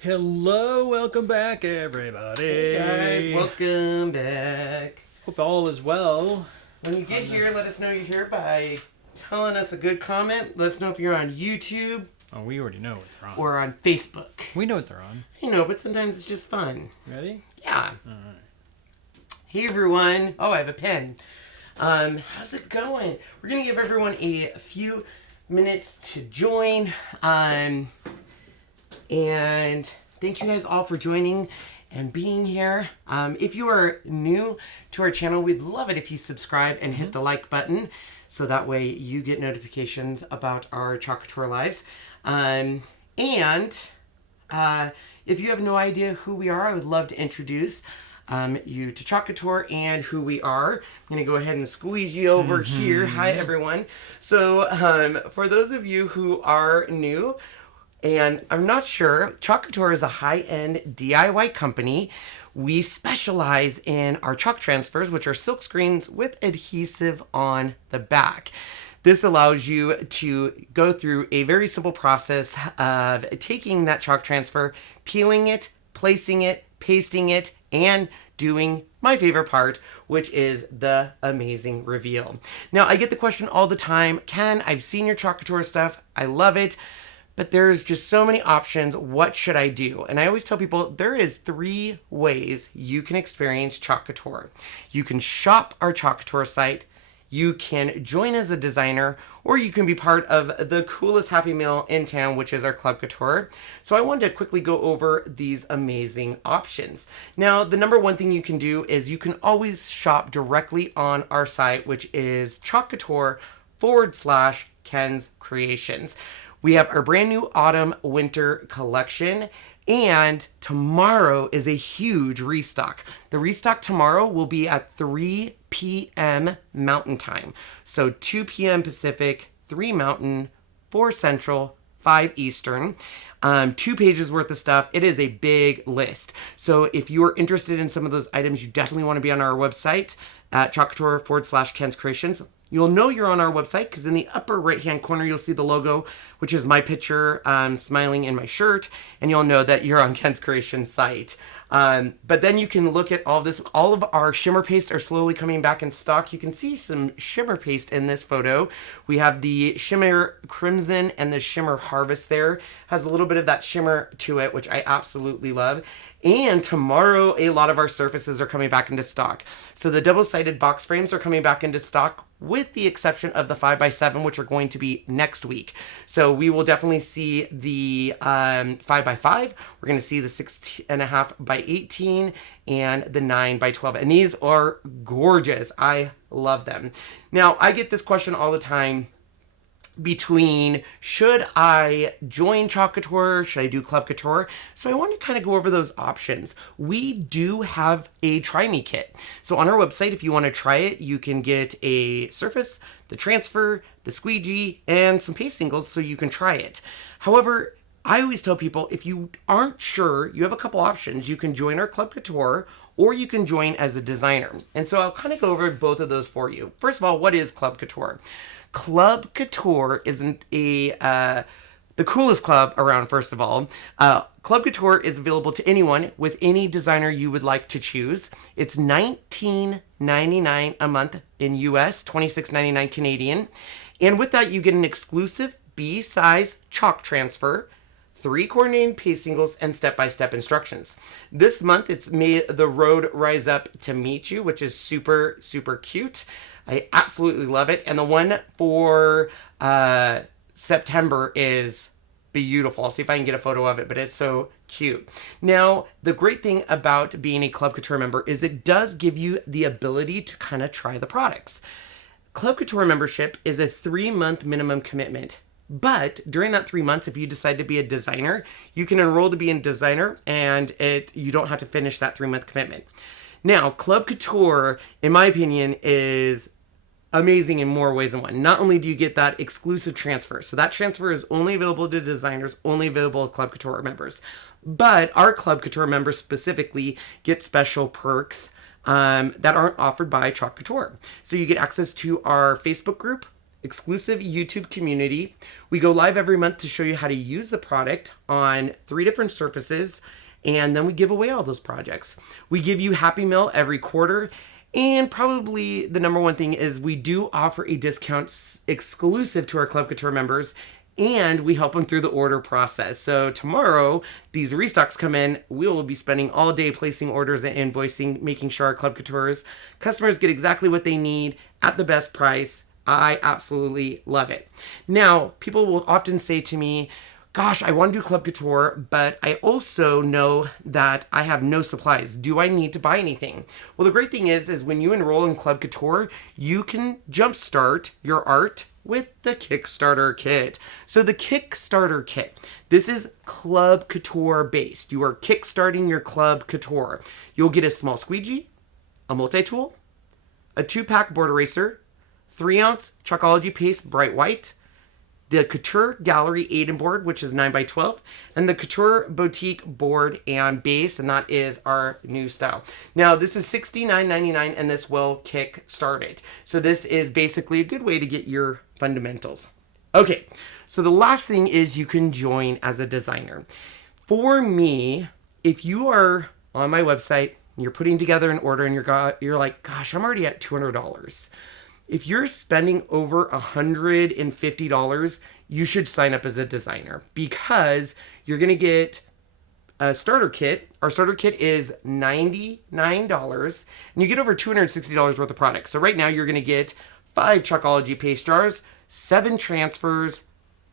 Hello, welcome back, everybody. Hey guys, welcome back. Hope all is well. When you get here, let us know you're here by telling us a good comment. Let us know if you're on YouTube. Oh, we already know what they're on. Or on Facebook. We know what they're on. I know, but sometimes it's just fun. Ready? Yeah. Alright. Hey everyone. Oh, I have a pen. How's it going? We're going to give everyone a few minutes to join. And thank you guys all for joining and being here. If you are new to our channel, we'd love it if you subscribe and hit the like button, so that way you get notifications about our Chalk Couture lives. If you have no idea who we are, I would love to introduce you to Chalk Couture and who we are. I'm going to go ahead and squeeze you over here. Hi, everyone. So for those of you who are new, and I'm not sure, Chalk Couture is a high-end DIY company. We specialize in our chalk transfers, which are silk screens with adhesive on the back. This allows you to go through a very simple process of taking that chalk transfer, peeling it, placing it, pasting it, and doing my favorite part, which is the amazing reveal. Now, I get the question all the time, Ken, I've seen your Chalk Couture stuff. I love it. But there's just so many options. What should I do? And I always tell people there is 3 ways you can experience Chalk Couture. You can shop our Chalk Couture site, you can join as a designer, or you can be part of the coolest Happy Meal in town, which is our Club Couture. So I wanted to quickly go over these amazing options. Now, the number one thing you can do is you can always shop directly on our site, which is chalkcouture.com/Ken's Creations. We have our brand new autumn winter collection, and tomorrow is a huge restock. The restock tomorrow will be at 3 p.m. Mountain Time. So 2 p.m. Pacific, 3 Mountain, 4 Central, 5 Eastern. 2 pages worth of stuff. It is a big list. So if you are interested in some of those items, you definitely want to be on our website at chalkcouture.com/Ken's Creations. You'll know you're on our website because in the upper right-hand corner, you'll see the logo, which is my picture smiling in my shirt, and you'll know that you're on Ken's Creation site. But then you can look at all of this. All of our shimmer pastes are slowly coming back in stock. You can see some shimmer paste in this photo. We have the Shimmer Crimson and the Shimmer Harvest there. Has a little bit of that shimmer to it, which I absolutely love. And tomorrow, a lot of our surfaces are coming back into stock. So the double-sided box frames are coming back into stock, with the exception of the 5x7, which are going to be next week. So we will definitely see the 5x5. We're going to see the 6.5x18 and the 9x12. And these are gorgeous. I love them. Now, I get this question all the time between should I join Chalk Couture, should I do Club Couture? So I want to kind of go over those options. We do have a Try Me kit. So on our website, if you want to try it, you can get a surface, the transfer, the squeegee, and some paste singles so you can try it. However, I always tell people if you aren't sure, you have a couple options. You can join our Club Couture or you can join as a designer. And so I'll kind of go over both of those for you. First of all, what is Club Couture? Club Couture isn't the coolest club around, first of all. Club Couture is available to anyone with any designer you would like to choose. It's $19.99 a month in US, $26.99 Canadian. And with that, you get an exclusive B-size chalk transfer, 3 coordinated paste singles, and step-by-step instructions. This month, it's May the Road Rise Up to Meet You, which is super, super cute. I absolutely love it. And the one for September is beautiful. I'll see if I can get a photo of it, but it's so cute. Now, the great thing about being a Club Couture member is it does give you the ability to kind of try the products. Club Couture membership is a 3-month minimum commitment. But during that 3 months, if you decide to be a designer, you can enroll to be a designer and you don't have to finish that 3-month commitment. Now, Club Couture, in my opinion, is amazing in more ways than one. Not only do you get that exclusive transfer, so that transfer is only available to designers, only available to Club Couture members, but our Club Couture members specifically get special perks that aren't offered by Chalk Couture. So you get access to our Facebook group, exclusive YouTube community. We go live every month to show you how to use the product on 3 different surfaces, and then we give away all those projects. We give you Happy Mail every quarter, and probably the number one thing is we do offer a discount exclusive to our Club Couture members, and we help them through the order process. So tomorrow, these restocks come in, we will be spending all day placing orders and invoicing, making sure our Club Couture's customers get exactly what they need at the best price. I absolutely love it. Now, people will often say to me, gosh, I want to do Club Couture, but I also know that I have no supplies. Do I need to buy anything? Well, the great thing is when you enroll in Club Couture, you can jumpstart your art with the Kickstarter Kit. So the Kickstarter Kit, this is Club Couture based. You are kickstarting your Club Couture. You'll get a small squeegee, a multi-tool, a 2-pack board eraser, 3-ounce Chalkology paste bright white, the Couture Gallery 8 board, which is 9x12, and the Couture Boutique board and base, and that is our new style. Now, this is $69.99, and this will kick start it. So this is basically a good way to get your fundamentals. Okay, so the last thing is you can join as a designer. For me, if you are on my website, you're putting together an order, and you're like, gosh, I'm already at $200. If you're spending over $150, you should sign up as a designer because you're going to get a starter kit. Our starter kit is $99 and you get over $260 worth of products. So right now you're going to get 5 Chalkology paste jars, 7 transfers,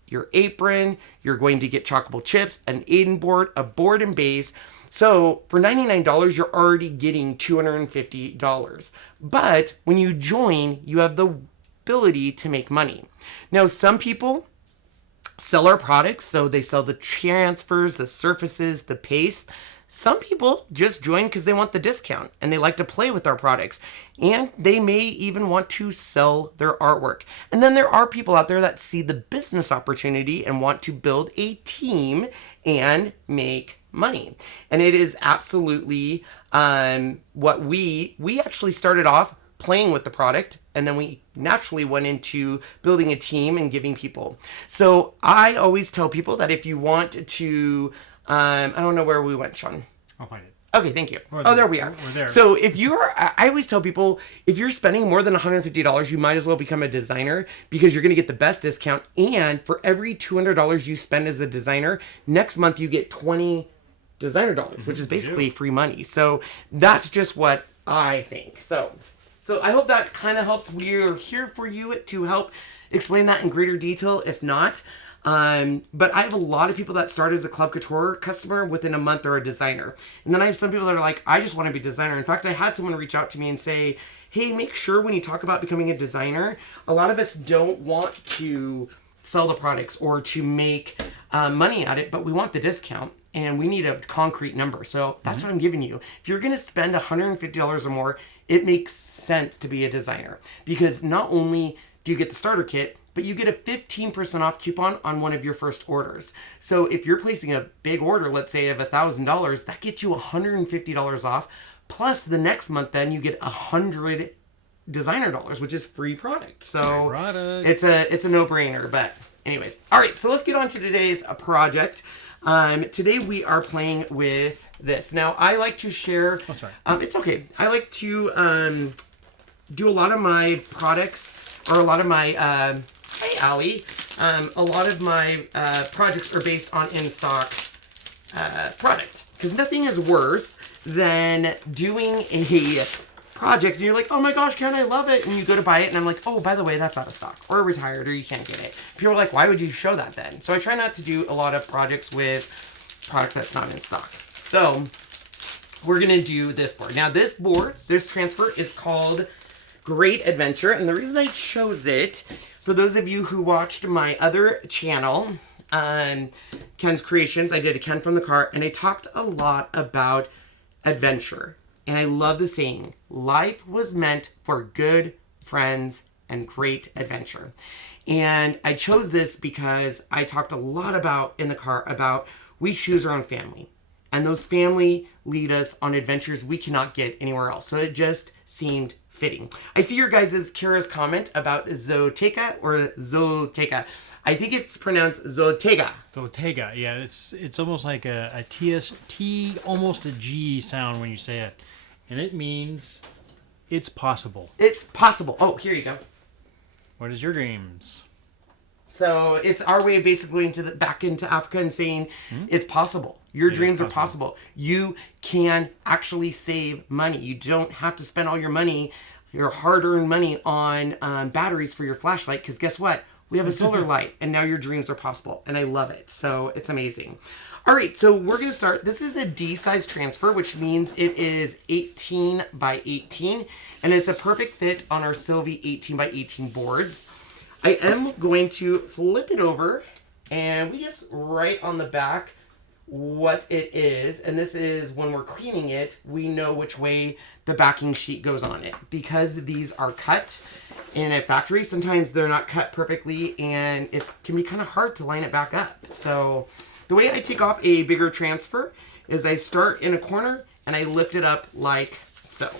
your apron, you're going to get Chalkable chips, an Aiden board, a board and base. So for $99, you're already getting $250. But when you join, you have the ability to make money. Now, some people sell our products, so they sell the transfers, the surfaces, the paste. Some people just join because they want the discount and they like to play with our products. And they may even want to sell their artwork. And then there are people out there that see the business opportunity and want to build a team and make money. And it is absolutely what we actually started off playing with the product, and then we naturally went into building a team and giving people. So I always tell people that if you want to, I don't know where we went, Sean. I'll find it. Okay, thank you. There we are. We're there. So if you're, I always tell people, if you're spending more than $150, you might as well become a designer because you're going to get the best discount. And for every $200 you spend as a designer, next month you get 20 designer dollars, which is basically free money. So that's just what I think. So I hope that kind of helps. We're here for you to help explain that in greater detail, if not. But I have a lot of people that start as a Club Couture customer within a month or a designer. And then I have some people that are like, I just want to be a designer. In fact, I had someone reach out to me and say, hey, make sure when you talk about becoming a designer, a lot of us don't want to sell the products or to make money at it, but we want the discount. And we need a concrete number. So that's what I'm giving you. If you're going to spend $150 or more, it makes sense to be a designer. Because not only do you get the starter kit, but you get a 15% off coupon on one of your first orders. So if you're placing a big order, let's say of $1,000, that gets you $150 off. Plus the next month, then you get 100 designer dollars, which is free product. So it's a no-brainer. But anyways, all right. So let's get on to today's project. Today we are playing with this. Now, I like to share... Oh, sorry. It's okay. I like to do a lot of my products, or a lot of my... hey, Allie. A lot of my projects are based on in-stock product. Because nothing is worse than doing a project and you're like, oh my gosh, Karen, I love it. And you go to buy it and I'm like, oh, by the way, that's out of stock or retired or you can't get it. People are like, why would you show that then? So I try not to do a lot of projects with product that's not in stock. So we're going to do this board. Now this board, this transfer is called Great Adventure. And the reason I chose it, for those of you who watched my other channel, Ken's Creations, I did a Ken from the Car, and I talked a lot about adventure. And I love the saying, life was meant for good friends and great adventure. And I chose this because I talked a lot about in the car about we choose our own family. And those family lead us on adventures we cannot get anywhere else. So it just seemed fitting. I see your guys' Kira's comment about Zoteca or Zoteca. I think it's pronounced Zotega. Zotega, yeah, it's almost like a T, almost a G sound when you say it. And it means it's possible. It's possible. Oh, here you go. What is your dreams? So it's our way of basically going back into Africa and saying it's possible. Your dreams are possible. You can actually save money. You don't have to spend all your money, your hard-earned money on batteries for your flashlight, because guess what? We have a solar light, and now your dreams are possible, and I love it. So it's amazing. All right, so we're going to start. This is a D-size transfer, which means it is 18 by 18, and it's a perfect fit on our Sylvie 18 by 18 boards. I am going to flip it over, and we just write on the back what it is. And this is when we're cleaning it, we know which way the backing sheet goes on it. Because these are cut in a factory, sometimes they're not cut perfectly, and it can be kind of hard to line it back up. So the way I take off a bigger transfer is I start in a corner, and I lift it up like so.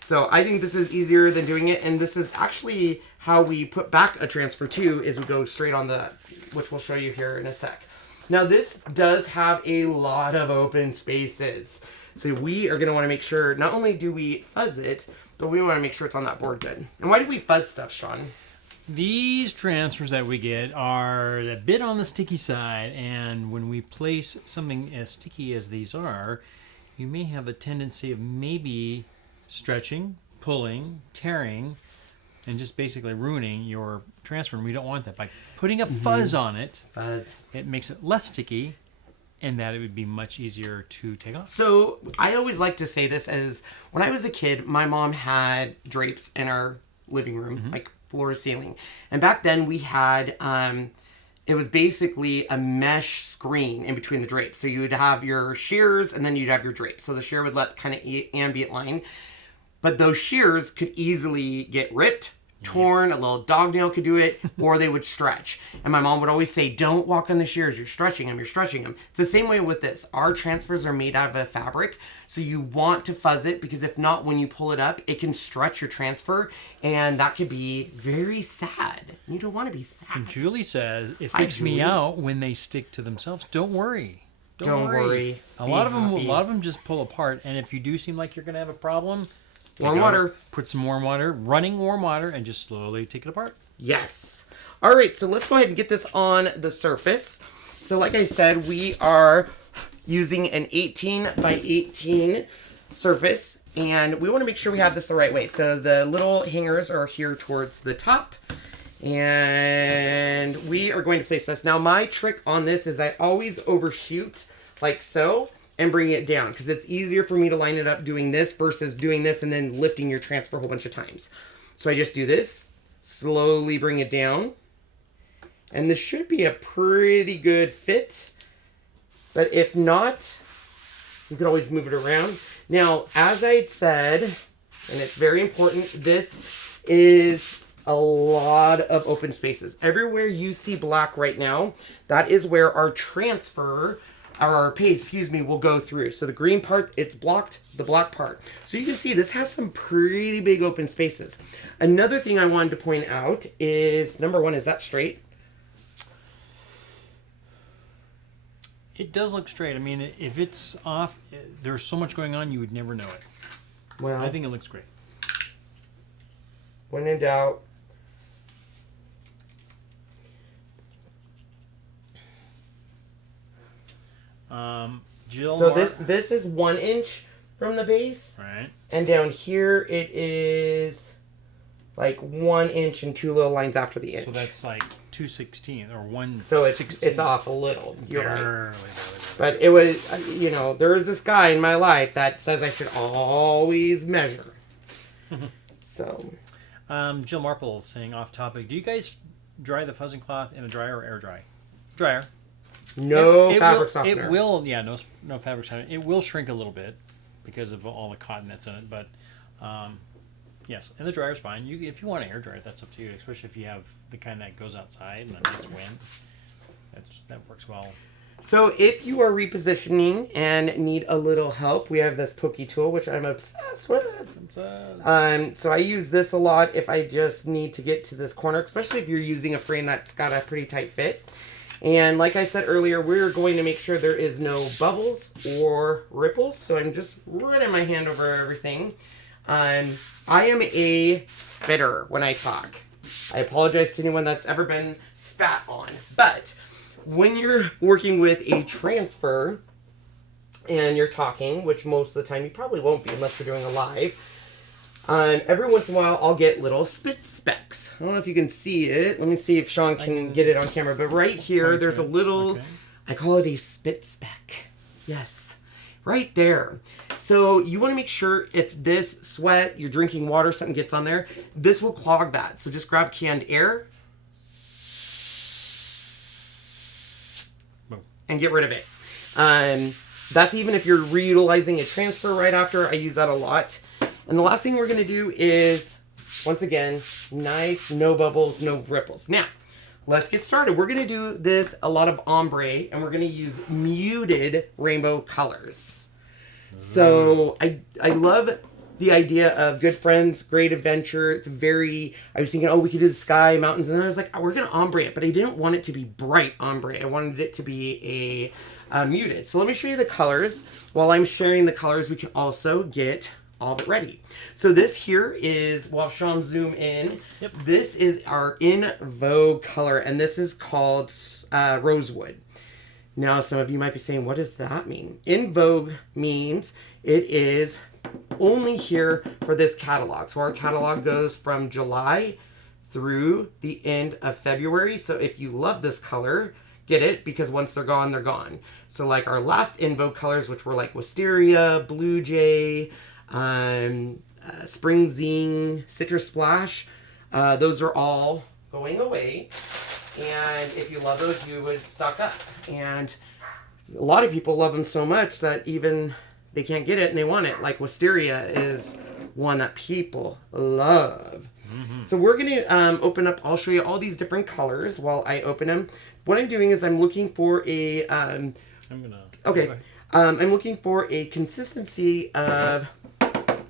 So I think this is easier than doing it, and this is actually how we put back a transfer too, is we go straight on the, which we'll show you here in a sec. Now this does have a lot of open spaces. So we are gonna wanna make sure, not only do we fuzz it, but we wanna make sure it's on that board good. And why do we fuzz stuff, Sean? These transfers that we get are a bit on the sticky side, and when we place something as sticky as these are, you may have a tendency of maybe stretching, pulling, tearing, and just basically ruining your transfer. And we don't want that. By putting a fuzz on it, it makes it less sticky, and that it would be much easier to take off. So I always like to say this as, when I was a kid, my mom had drapes in our living room, like floor to ceiling. And back then we had, it was basically a mesh screen in between the drapes. So you would have your shears and then you'd have your drapes. So the shear would let kind of ambient line. But those shears could easily get ripped, torn, a little dog nail could do it, or they would stretch. And my mom would always say, don't walk on the shears, you're stretching them, you're stretching them. It's the same way with this. Our transfers are made out of a fabric, so you want to fuzz it, because if not, when you pull it up, it can stretch your transfer, and that could be very sad. You don't want to be sad. And Julie says, it freaks me out when they stick to themselves. Don't worry. Don't worry. A lot of them just pull apart, and if you do seem like you're going to have a problem, warm water. Put some warm water, running warm water, and just slowly take it apart. Yes. All right, so let's go ahead and get this on the surface. So like I said, we are using an 18 by 18 surface, and we want to make sure we have this the right way. So the little hangers are here towards the top, and we are going to place this. Now my trick on this is I always overshoot like so, and bring it down, because it's easier for me to line it up doing this versus doing this and then lifting your transfer a whole bunch of times. So I just do this, slowly bring it down, and this should be a pretty good fit. But if not, you can always move it around. Now, as I had said, and it's very important, this is a lot of open spaces. Everywhere you see black right now, that is where our transfer, our paste, will go through. So the green part, it's blocked, the black part. So you can see this has some pretty big open spaces. Another thing I wanted to point out is, number one, is that straight? It does look straight. I mean, if it's off, there's so much going on, you would never know it. Well, I think it looks great. When in doubt. Jill. So this is 1 inch from the base, right? And down here it is like 1 inch and two little lines after the inch. So that's like 2/16 or 1/16. So it's off a little. You're barely. right. But it was, there was this guy in my life that says I should always measure. So. Jill Marple saying off topic. Do you guys dry the fuzzing cloth in a dryer or air dry? Dryer. No fabric softener. It will, no fabric softener. It will shrink a little bit because of all the cotton that's in it, but yes, and the dryer's fine. If you want to air dry it, that's up to you, especially if you have the kind that goes outside and a nice wind. That works well. So if you are repositioning and need a little help, we have this Pokey Tool, which I'm obsessed with. So I use this a lot if I just need to get to this corner, especially if you're using a frame that's got a pretty tight fit. And like I said earlier, we're going to make sure there is no bubbles or ripples. So I'm just running my hand over everything. I am a spitter when I talk. I apologize to anyone that's ever been spat on, but when you're working with a transfer and you're talking, which most of the time you probably won't be unless you're doing a live, every once in a while I'll get little spit specks. I don't know if you can see it. Let me see if Sean can get it on camera. But right here, there's a little, I call it a spit speck. Yes, right there. So you want to make sure if this sweat, you're drinking water, something gets on there, this will clog that. So just grab canned air and get rid of it. That's even if you're reutilizing a transfer right after. I use that a lot. And the last thing we're going to do is, once again, nice, no bubbles, no ripples. Now, let's get started. We're going to do this a lot of ombre, and we're going to use muted rainbow colors. So I love the idea of good friends, great adventure. It's very, I was thinking, oh, we could do the sky, mountains. And then I was like, oh, we're going to ombre it. But I didn't want it to be bright ombre. I wanted it to be a muted. So let me show you the colors. While I'm sharing the colors, we can also get all of it ready. So this here is, while Sean zoom in, this is our in vogue color. And this is called Rosewood. Now, some of you might be saying, what does that mean? In vogue means it is only here for this catalog. So our catalog goes from July through the end of February. So if you love this color, get it, because once they're gone, they're gone. So like our last in vogue colors, which were like Wisteria, Blue Jay, Spring Zing, Citrus Splash, those are all going away. And if you love those, you would stock up. And a lot of people love them so much that even they can't get it and they want it. Like Wisteria is one that people love. Mm-hmm. So we're going to open up. I'll show you all these different colors while I open them. What I'm doing is I'm looking for a... I'm looking for a consistency of...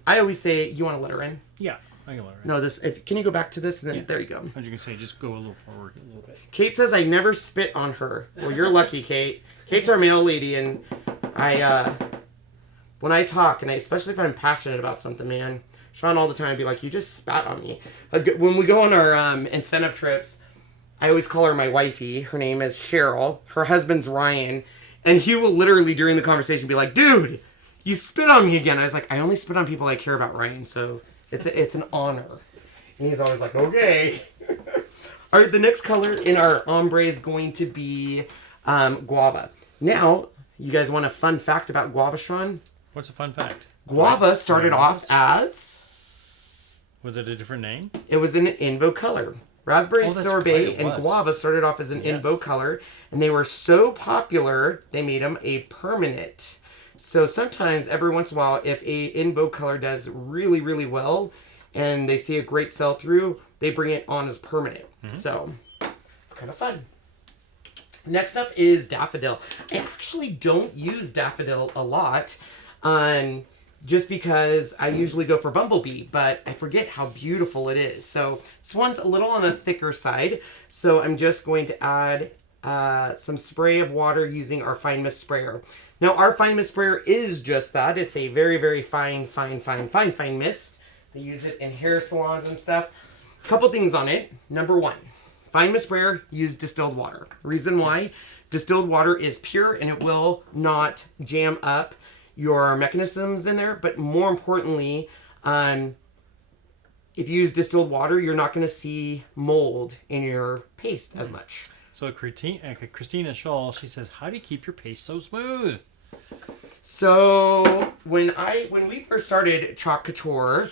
I always say, you want to let her in? Yeah, I can let her in. No, this. Can you go back to this? And then there you go. As you can say, just go a little forward a little bit. Kate says I never spit on her. Well, you're lucky, Kate. Kate's our mail lady, and when I talk, and especially if I'm passionate about something, man, Sean all the time would be like, you just spat on me. When we go on our incentive trips, I always call her my wifey. Her name is Cheryl. Her husband's Ryan. And he will literally, during the conversation, be like, dude, you spit on me again. I was like, I only spit on people I care about, Ryan. So it's an honor. And he's always like, okay. All right, the next color in our ombre is going to be Guava. Now, you guys want a fun fact about Guava, Sean? What's a fun fact? Guava started off as... Was it a different name? It was an in vogue color. Raspberry sorbet and guava started off as an in vogue color, and they were so popular they made them a permanent. So sometimes, every once in a while, if a in vogue color does really, really well, and they see a great sell through, they bring it on as permanent. Mm-hmm. So it's kind of fun. Next up is Daffodil. I actually don't use Daffodil a lot. Just because I usually go for Bumblebee, but I forget how beautiful it is. So this one's a little on the thicker side. So I'm just going to add some spray of water using our Fine Mist sprayer. Now our Fine Mist sprayer is just that. It's a very, very fine mist. They use it in hair salons and stuff. A couple things on it. Number one, Fine Mist sprayer, use distilled water. Reason why, distilled water is pure and it will not jam up your mechanisms in there, but more importantly, if you use distilled water, you're not going to see mold in your paste as much. So Christina Shaw, she says, how do you keep your paste so smooth? So when we first started Chalk Couture,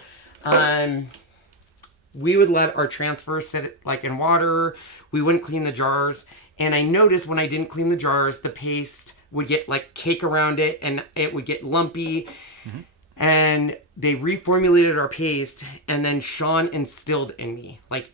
we would let our transfers sit like in water. We wouldn't clean the jars. And I noticed when I didn't clean the jars, the paste would get like cake around it and it would get lumpy. Mm-hmm. And they reformulated our paste, and then Sean instilled in me, like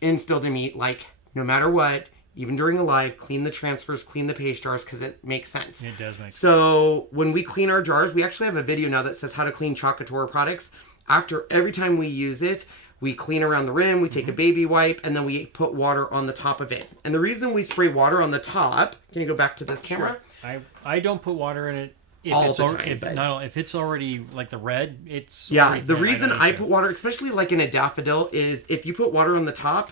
no matter what, even during a live, clean the transfers, clean the paste jars, because it makes sense. It does make sense. So when we clean our jars, we actually have a video now that says how to clean Chalk Couture products. After every time we use it, we clean around the rim, we take a baby wipe, and then we put water on the top of it. And the reason we spray water on the top, can you go back to this camera? Sure. I don't put water in it. If it's already like the red, it's the reason I put water, especially like in a daffodil, is if you put water on the top,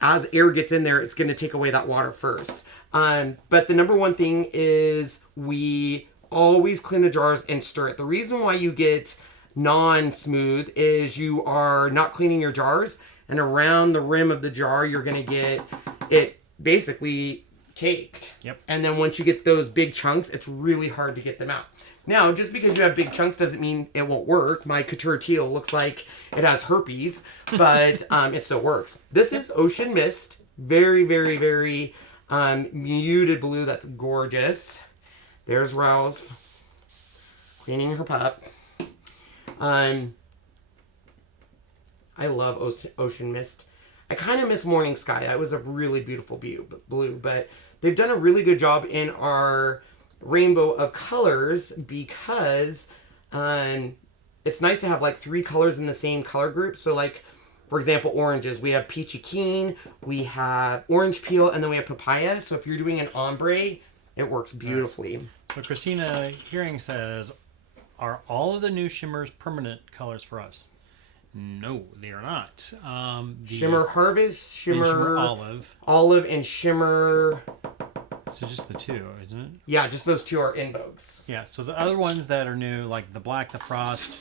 as air gets in there, it's going to take away that water first. But the number one thing is we always clean the jars and stir it. The reason why you get non-smooth is you are not cleaning your jars, and around the rim of the jar, you're going to get it basically caked. Yep. And then once you get those big chunks, it's really hard to get them out. Now, just because you have big chunks doesn't mean it won't work. My Couture teal looks like it has herpes, but it still works. This is Ocean Mist. Very, very, very muted blue. That's gorgeous. There's Rose cleaning her pup. I love Ocean Mist. I kind of miss Morning Sky. That was a really beautiful blue, but they've done a really good job in our rainbow of colors because it's nice to have like 3 colors in the same color group. So like, for example, oranges. We have Peachy Keen, we have Orange Peel, and then we have Papaya. So if you're doing an ombre, it works beautifully. Nice. So Christina Hearing says, are all of the new shimmers permanent colors for us? No, they are not. Shimmer Harvest, Shimmer Olive, and Shimmer... So just the 2, isn't it? Yeah, just those 2 are in vogues. Yeah, so the other ones that are new, like the Black, the Frost...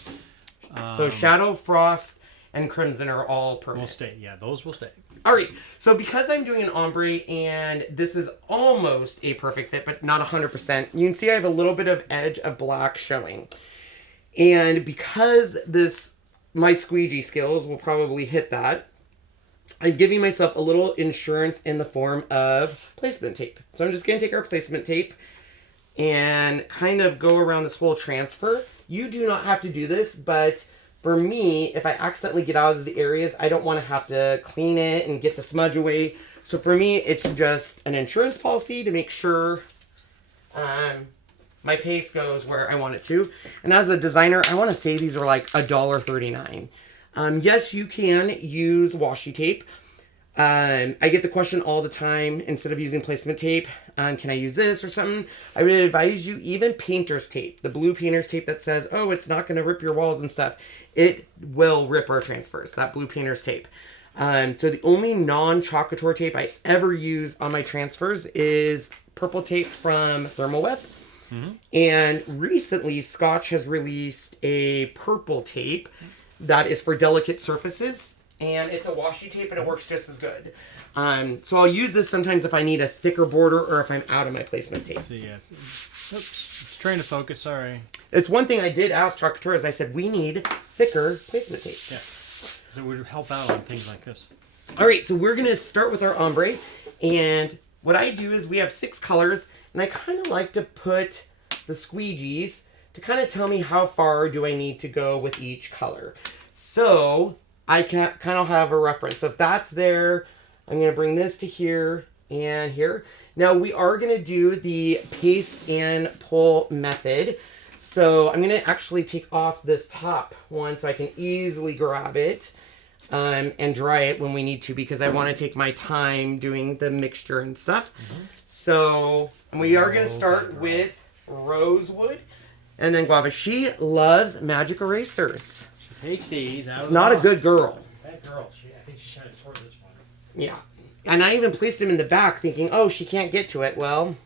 so Shadow, Frost, and Crimson are all permanent. Will stay. Yeah, those will stay. All right, so because I'm doing an ombre, and this is almost a perfect fit, but not 100%, you can see I have a little bit of edge of black showing. And because my squeegee skills will probably hit that, I'm giving myself a little insurance in the form of placement tape. So I'm just going to take our placement tape and kind of go around this whole transfer. You do not have to do this, but for me, if I accidentally get out of the areas, I don't want to have to clean it and get the smudge away. So for me, it's just an insurance policy to make sure my paste goes where I want it to. And as a designer, I want to say these are like $1.39. Yes, you can use washi tape. I get the question all the time, instead of using placement tape, can I use this or something? I would advise you even painter's tape, the blue painter's tape that says, oh, it's not going to rip your walls and stuff. It will rip our transfers, that blue painter's tape. So the only non-Chalk Couture tape I ever use on my transfers is purple tape from Thermalweb. Mm-hmm. And recently, Scotch has released a purple tape that is for delicate surfaces, and it's a washi tape, and it works just as good. So I'll use this sometimes if I need a thicker border or if I'm out of my placement tape. So yes, oops, it's trying to focus. Sorry. It's one thing I did ask Chalk Couture is I said we need thicker placement tape. Yes, so it would help out on things like this. All right, so we're gonna start with our ombre, and what I do is we have 6 colors. And I kind of like to put the squeegees to kind of tell me how far do I need to go with each color. So I can kind of have a reference. So if that's there, I'm going to bring this to here and here. Now we are going to do the paste and pull method. So I'm going to actually take off this top one so I can easily grab it and dry it when we need to, because I want to take my time doing the mixture and stuff. Mm-hmm. So we are going to start with Rosewood and then Guava. She loves magic erasers. She takes these out. It's not a good girl. Bad girl. I think she's trying to sort this one. Yeah. And I even placed him in the back thinking, oh, she can't get to it. Well,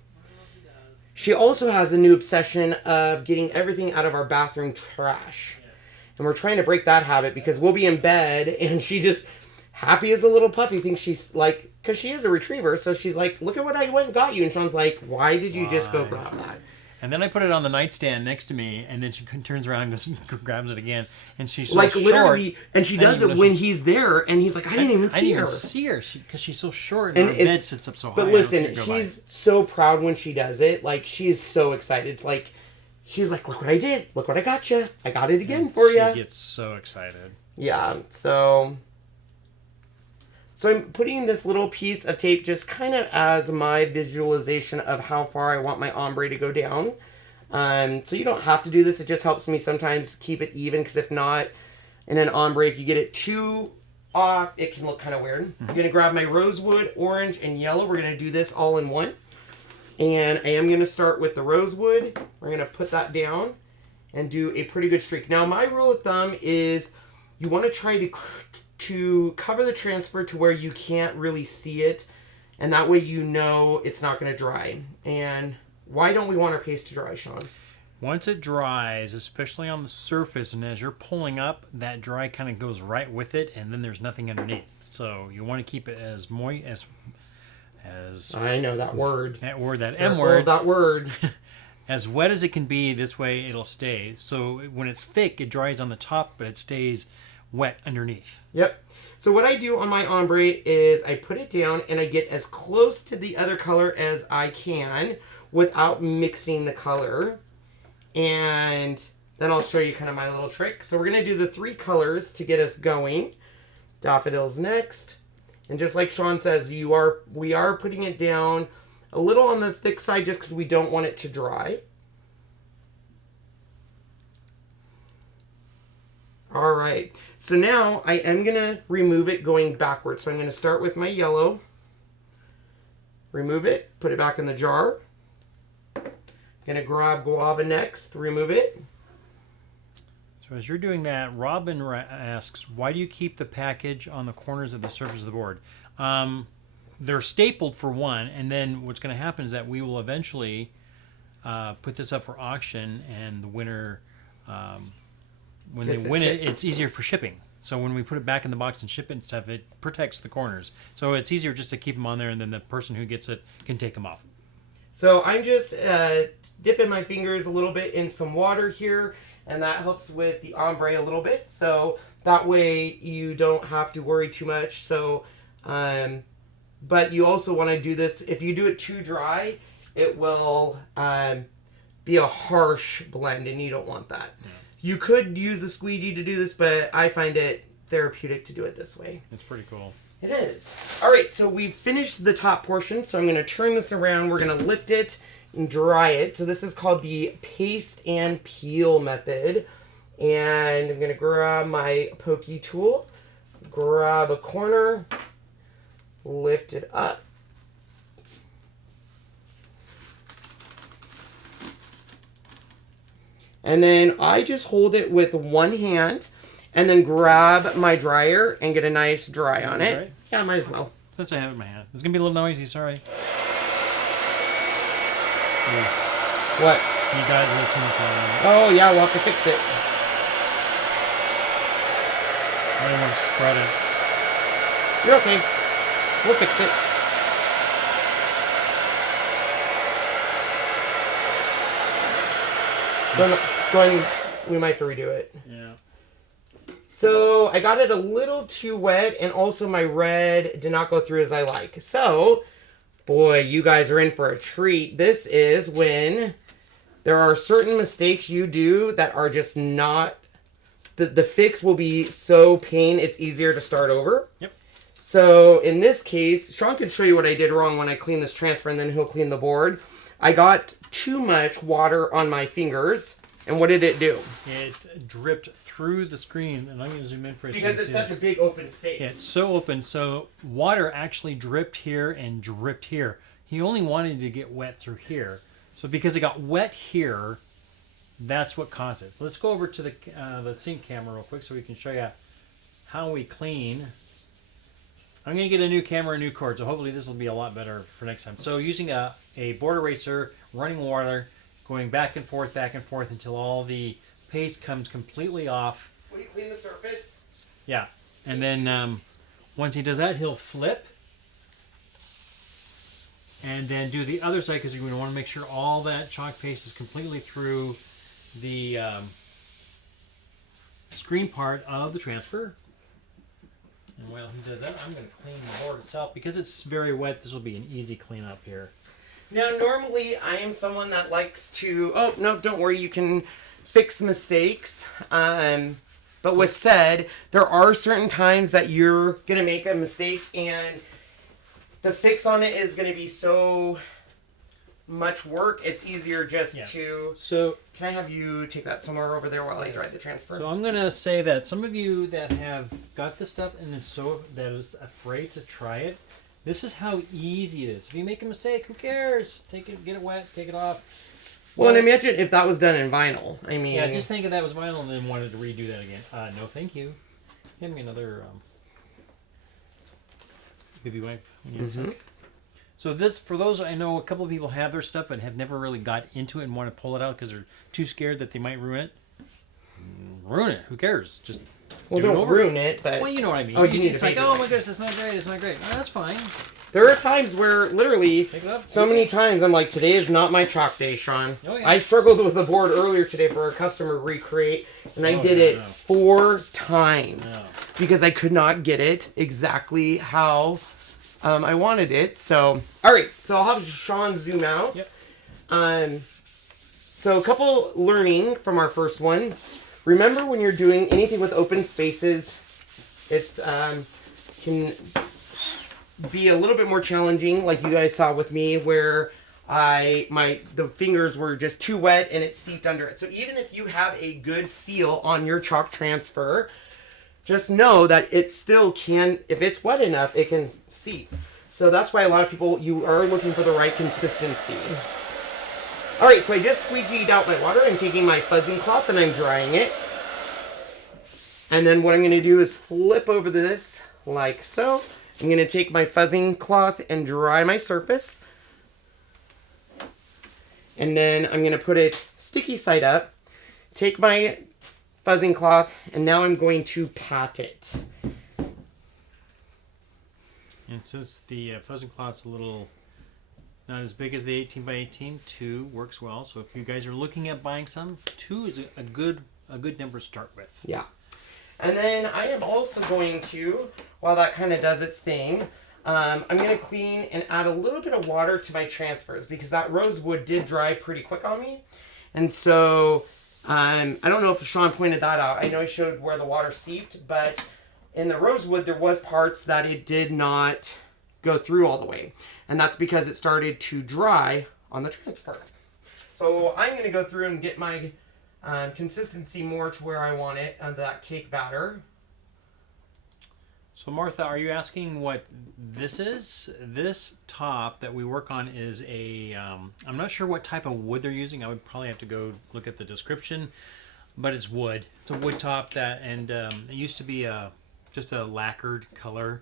she does. She also has a new obsession of getting everything out of our bathroom trash. Yes. And we're trying to break that habit because we'll be in bed and she just, happy as a little puppy, thinks she's like, because she is a retriever, so she's like, look at what I went and got you. And Sean's like, why did you just go grab that? And then I put it on the nightstand next to me, and then she turns around and goes and grabs it again. And she's so like short. Literally, and she does it when he's there, and he's like, I didn't even see her. Because she's so short, and her bed sits up so high. But listen, she's so proud when she does it. Like, she is so excited. Like, she's like, look what I did. Look what I got you. I got it again for you. She gets so excited. Yeah, so So I'm putting this little piece of tape just kind of as my visualization of how far I want my ombre to go down. So you don't have to do this. It just helps me sometimes keep it even, because if not, in an ombre, if you get it too off, it can look kind of weird. I'm going to grab my rosewood, orange, and yellow. We're going to do this all in one. And I am going to start with the rosewood. We're going to put that down and do a pretty good streak. Now, my rule of thumb is you want to try to cover the transfer to where you can't really see it, and that way you know it's not going to dry. And why don't we want our paste to dry, Sean? Once it dries, especially on the surface, and as you're pulling up, that dry kind of goes right with it, and then there's nothing underneath. So you want to keep it as moist as I know that word. That word, that Careful M word. That word. As wet as it can be. This way it'll stay. So when it's thick, it dries on the top, but it stays wet underneath. Yep. So what I do on my ombre is I put it down and I get as close to the other color as I can without mixing the color. And then I'll show you kind of my little trick. So we're going to do the 3 colors to get us going. Daffodils next. And just like Sean says, we are putting it down a little on the thick side just because we don't want it to dry. All right, so now I am going to remove it going backwards. So I'm going to start with my yellow, remove it, put it back in the jar. I'm going to grab Guava next, remove it. So as you're doing that, Robin asks, why do you keep the package on the corners of the surface of the board? They're stapled for one, and then what's going to happen is that we will eventually put this up for auction, and the winner... when they win it, it's easier for shipping. So when we put it back in the box and ship it and stuff, it protects the corners. So it's easier just to keep them on there, and then the person who gets it can take them off. So I'm just dipping my fingers a little bit in some water here, and that helps with the ombre a little bit. So that way you don't have to worry too much. So, but you also want to do this, if you do it too dry, it will be a harsh blend, and you don't want that. Yeah. You could use a squeegee to do this, but I find it therapeutic to do it this way. It's pretty cool. It is. All right, so we've finished the top portion, so I'm going to turn this around. We're going to lift it and dry it. So this is called the paste and peel method. And I'm going to grab my Pokey Tool, grab a corner, lift it up. And then I just hold it with one hand and then grab my dryer and get a nice dry on it. Right? Yeah, might as well. Since I have it in my hand. It's going to be a little noisy, sorry. Yeah. What? You got a little too much on it. Oh, yeah, we'll have to fix it. I don't want to spread it. You're okay. We'll fix it. We might have to redo it. Yeah. So I got it a little too wet, and also my red did not go through as I like. So, boy, you guys are in for a treat. This is when there are certain mistakes you do that are just not... The fix will be so pain, it's easier to start over. Yep. So in this case, Sean can show you what I did wrong when I clean this transfer, and then he'll clean the board. I got too much water on my fingers. And what did it do? It dripped through the screen, and I'm going to zoom in for a second. Because it's such a big open space. Yeah, it's so open, so water actually dripped here and dripped here. He only wanted to get wet through here. So because it got wet here, that's what caused it. So let's go over to the sink camera real quick so we can show you how we clean. I'm going to get a new camera, a new cord, so hopefully this will be a lot better for next time. So using a board eraser, running water, going back and forth until all the paste comes completely off. Will you clean the surface? Yeah. And then once he does that, he'll flip. And then do the other side, because you're going to want to make sure all that chalk paste is completely through the screen part of the transfer. And while he does that, I'm going to clean the board itself. Because it's very wet, this will be an easy cleanup here. Now, normally, I am someone that likes to... Oh, no, don't worry. You can fix mistakes. But with said, there are certain times that you're going to make a mistake and the fix on it is going to be so much work. It's easier just to... So can I have you take that somewhere over there while I drive the transfer? So I'm going to say that some of you that have got this stuff and is afraid to try it, this is how easy it is. If you make a mistake, who cares? Take it, get it wet, take it off. Well, and imagine if that was done in vinyl. I mean... Yeah, just think if that was vinyl and then wanted to redo that again. No, thank you. Give me another baby wipe. So this, for those, I know a couple of people have their stuff but have never really got into it and want to pull it out because they're too scared that they might ruin it. Ruin it. Who cares? Just don't ruin it, but... Well, you know what I mean. Oh, you need it's to like, oh my goodness, it's not great, it's not great. Oh, that's fine. There are times where, literally, Pick it up. so many times I'm like, today is not my chalk day, Sean. Oh, yeah. I struggled with the board earlier today for a customer recreate, and I did it 4 times because I could not get it exactly how I wanted it. So, all right, so I'll have Sean zoom out. Yep. So a couple learning from our first one. Remember when you're doing anything with open spaces, it's can be a little bit more challenging, like you guys saw with me, where the fingers were just too wet and it seeped under it. So even if you have a good seal on your chalk transfer, just know that it still can, if it's wet enough, it can seep. So that's why a lot of people, you are looking for the right consistency. All right, so I just squeegeed out my water. I'm taking my fuzzing cloth and I'm drying it. And then what I'm going to do is flip over this like so. I'm going to take my fuzzing cloth and dry my surface. And then I'm going to put it sticky side up, take my fuzzing cloth, and now I'm going to pat it. And since the fuzzing cloth's a little not as big as the 18 by 18, 2 works well. So if you guys are looking at buying some, 2 is a good number to start with. Yeah. And then I am also going to, while that kind of does its thing, I'm going to clean and add a little bit of water to my transfers because that rosewood did dry pretty quick on me. And so I don't know if Sean pointed that out. I know he showed where the water seeped, but in the rosewood there was parts that it did not go through all the way. And that's because it started to dry on the transfer. So I'm going to go through and get my consistency more to where I want it on that cake batter. So Martha, are you asking what this is? This top that we work on is a, I'm not sure what type of wood they're using. I would probably have to go look at the description, but it's wood. It's a wood top that, and it used to be just a lacquered color,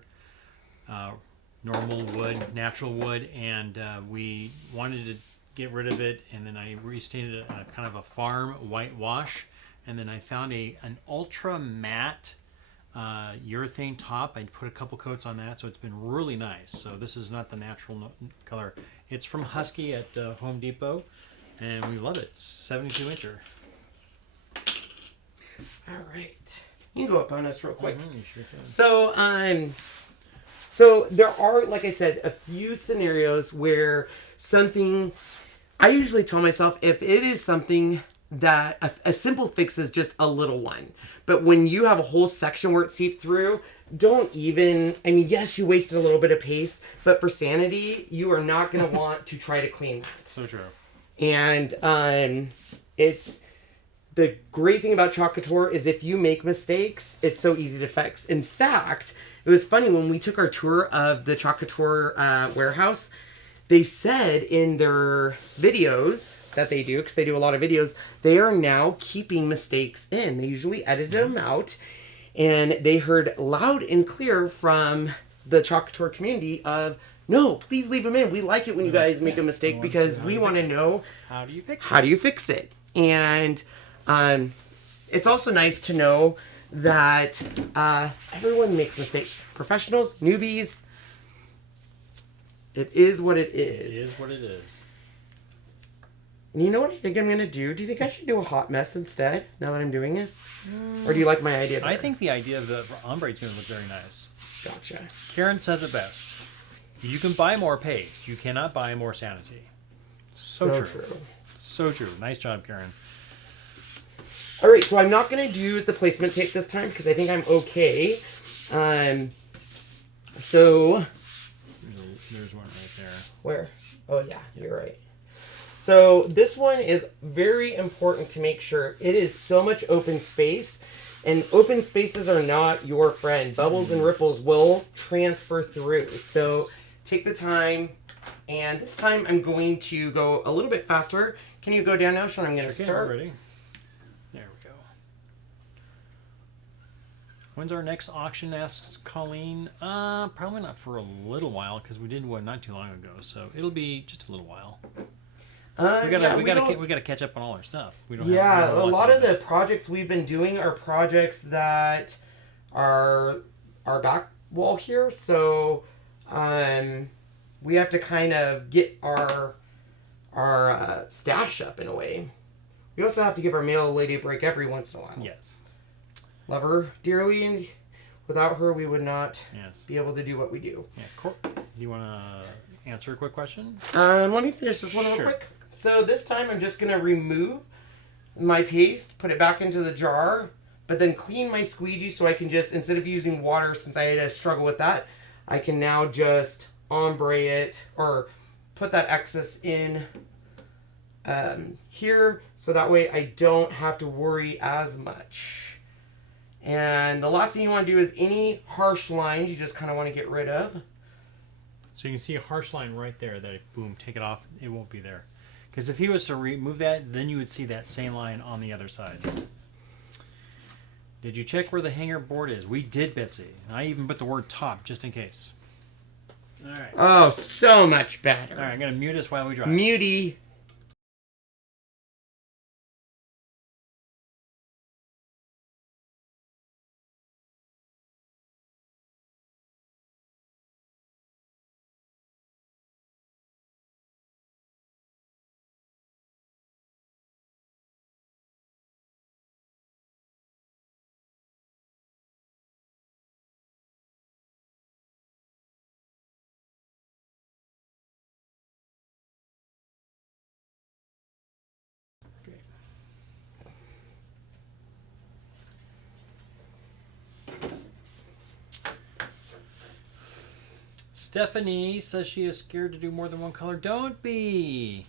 normal wood, natural wood, and we wanted to get rid of it, and then I restained it a kind of a farm whitewash, and then I found an ultra matte urethane top. I put a couple coats on that, so it's been really nice. So this is not the natural color. It's from Husky at Home Depot, and we love it. 72 incher. All right, you can go up on us real quick. You sure can. So there are, like I said, a few scenarios where something, I usually tell myself if it is something that a simple fix is just a little one. But when you have a whole section where it seeped through, don't even, I mean, yes, you wasted a little bit of paste, but for sanity, you are not going to want to try to clean that. So true. And it's, the great thing about Couture is if you make mistakes, it's so easy to fix. In fact, it was funny when we took our tour of the Couture warehouse, they said in their videos that they do, because they do a lot of videos, they are now keeping mistakes in. They usually edited them out, and they heard loud and clear from the Couture community of, no, please leave them in. We like it when you guys make a mistake because we want to know how do you fix it? How do you fix it? And it's also nice to know that everyone makes mistakes. Professionals, newbies. It is what it is. It is what it is. And you know what I think I'm going to do? Do you think I should do a hot mess instead, now that I'm doing this? Or do you like my idea better? I think the idea of the ombre is going to look very nice. Gotcha. Karen says it best. You can buy more paste. You cannot buy more sanity. So true. So true. Nice job, Karen. All right, so I'm not going to do the placement tape this time because I think I'm okay. So... There's one right there. Where? Oh, yeah, you're right. So this one is very important to make sure. It is so much open space, and open spaces are not your friend. Bubbles and ripples will transfer through. So take the time, and this time I'm going to go a little bit faster. Can you go down now, Sean? I'm going to start. Ready. There we go. When's our next auction, asks Colleen. Probably not for a little while, because we did one not too long ago, so it'll be just a little while. We gotta catch up on all our stuff. We don't have a lot of the projects we've been doing are projects that are back wall here, so we have to kind of get our stash up in a way. We also have to give our mail lady a break every once in a while. Yes. Love her dearly, and without her we would not be able to do what we do. Yeah. Do you want to answer a quick question? Let me finish this one real quick. So this time I'm just going to remove my paste, put it back into the jar, but then clean my squeegee so I can just, instead of using water, since I had to struggle with that, I can now just ombre it or put that excess in here, so that way I don't have to worry as much. And the last thing you want to do is any harsh lines you just kind of want to get rid of. So you can see a harsh line right there that, boom, take it off, it won't be there. Because if he was to remove that, then you would see that same line on the other side. Did you check where the hanger board is? We did, Betsy. I even put the word top just in case. All right. Oh, so much better. All right, I'm going to mute us while we drive. Mutie. Stephanie says she is scared to do more than one color. Don't be.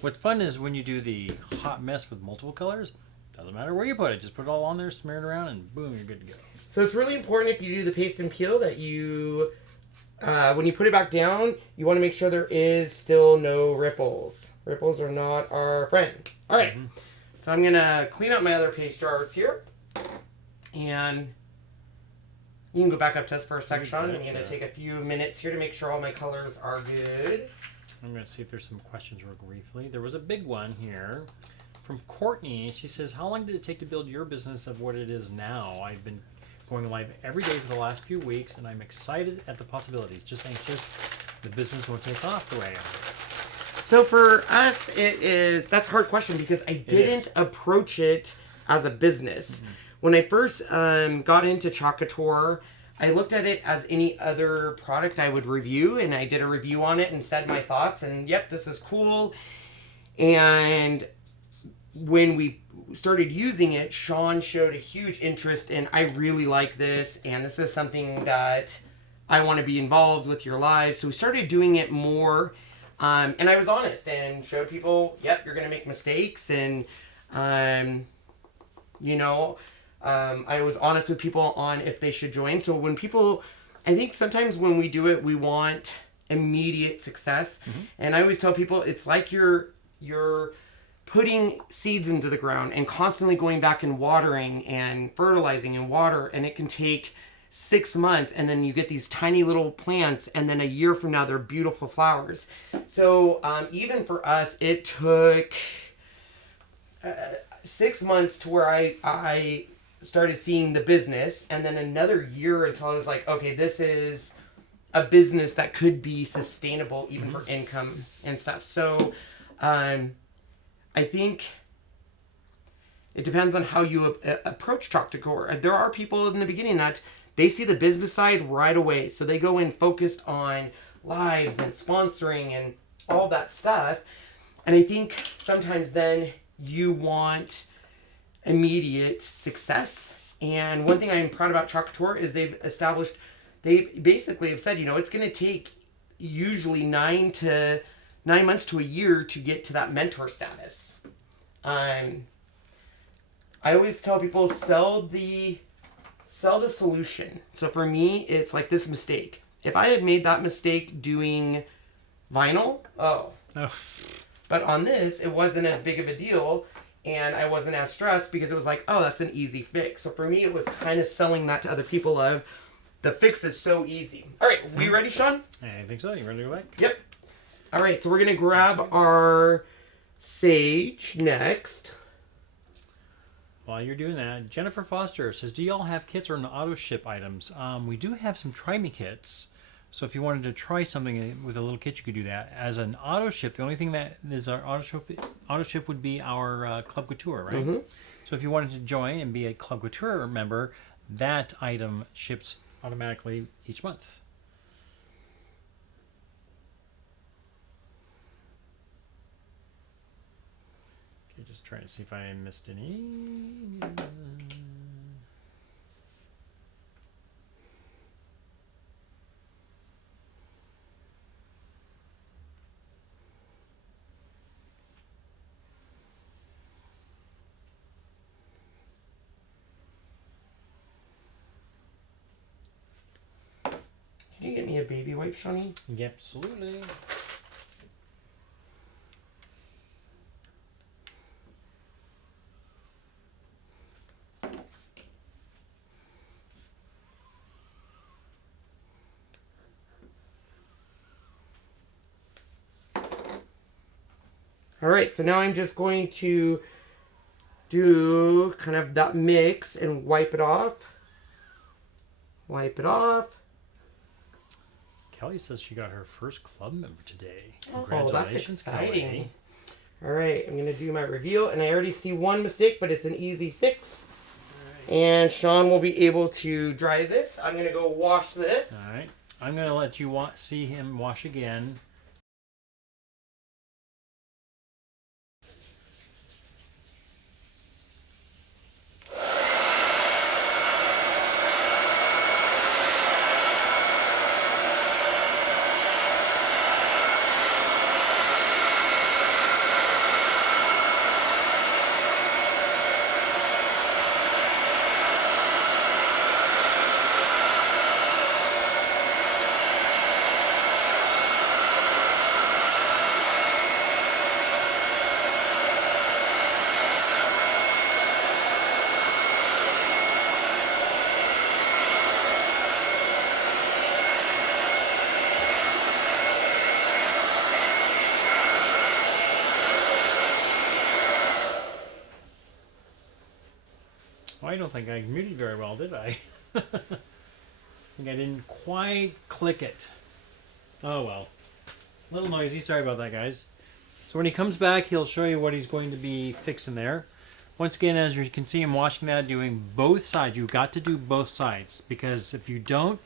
What's fun is when you do the hot mess with multiple colors. Doesn't matter where you put it. Just put it all on there, smear it around, and boom, you're good to go. So it's really important if you do the paste and peel that you, when you put it back down, you want to make sure there is still no ripples. Ripples are not our friend. All right. So I'm going to clean up my other paste jars here. And you can go back up to us for a sec, Sean. I'm going to take a few minutes here to make sure all my colors are good. I'm going to see if there's some questions real briefly. There was a big one here from Courtney. She says, how long did it take to build your business of what it is now? I've been going live every day for the last few weeks, and I'm excited at the possibilities. Just anxious the business will take off the way I am. So for us, that's a hard question because I didn't approach it as a business. When I first got into Couture, I looked at it as any other product I would review, and I did a review on it and said my thoughts, and yep, this is cool. And when we started using it, Sean showed a huge interest in, I really like this, and this is something that I want to be involved with your lives. So we started doing it more, and I was honest and showed people, yep, you're going to make mistakes, and I was honest with people on if they should join. So when people, I think sometimes when we do it, we want immediate success. And I always tell people it's like you're putting seeds into the ground and constantly going back and watering and fertilizing and water, and it can take 6 months, and then you get these tiny little plants, and then a year from now they're beautiful flowers. So even for us, it took 6 months to where I started seeing the business, and then another year until I was like, okay, this is a business that could be sustainable even for income and stuff. So I think it depends on how you approach Couture. There are people in the beginning that they see the business side right away, so they go in focused on lives and sponsoring and all that stuff. And I think sometimes then you want immediate success. And one thing I'm proud about Couture is they basically have said, you know, it's going to take usually 9 months to a year to get to that mentor status. I always tell people, sell the solution. So for me, it's like this mistake. If I had made that mistake doing vinyl, but on this, it wasn't as big of a deal, and I wasn't as stressed because it was like, oh, that's an easy fix. So for me, it was kind of selling that to other people of, the fix is so easy. All right, we ready, Sean? I think so. You ready to go back? Yep. All right, so we're going to grab our sage next. While you're doing that, Jennifer Foster says, do y'all have kits or an auto ship items? We do have some try me kits. So if you wanted to try something with a little kit, you could do that. As an auto ship, the only thing that is our auto ship would be our Club Couture, right? Mm-hmm. So if you wanted to join and be a Club Couture member, that item ships automatically each month. Okay, just trying to see if I missed any. Can you get me a baby wipe, Shawnee? Yep, absolutely. All right, so now I'm just going to do kind of that mix and wipe it off. Wipe it off. Kelly says she got her first club member today. Oh, Congratulations, that's exciting. Kelly. All right, I'm going to do my reveal, and I already see one mistake, but it's an easy fix. Right. And Sean will be able to dry this. I'm going to go wash this. All right. I'm going to let you see him wash again. I don't think I muted very well, did I? I think I didn't quite click it. Oh well. A little noisy. Sorry about that, guys. So when he comes back, he'll show you what he's going to be fixing there. Once again, as you can see him washing that, doing both sides. You've got to do both sides, because if you don't,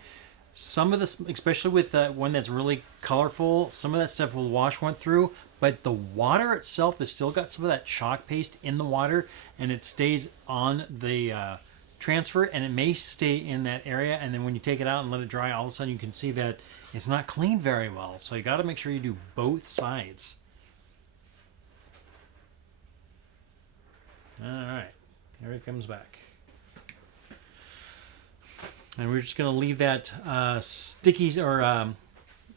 some of this, especially with the one that's really colorful, some of that stuff will wash one through, but the water itself has still got some of that chalk paste in the water, and it stays on the transfer, and it may stay in that area, and then when you take it out and let it dry, all of a sudden you can see that it's not cleaned very well. So you got to make sure you do both sides. All right, here he comes back. And we're just going to leave that sticky, or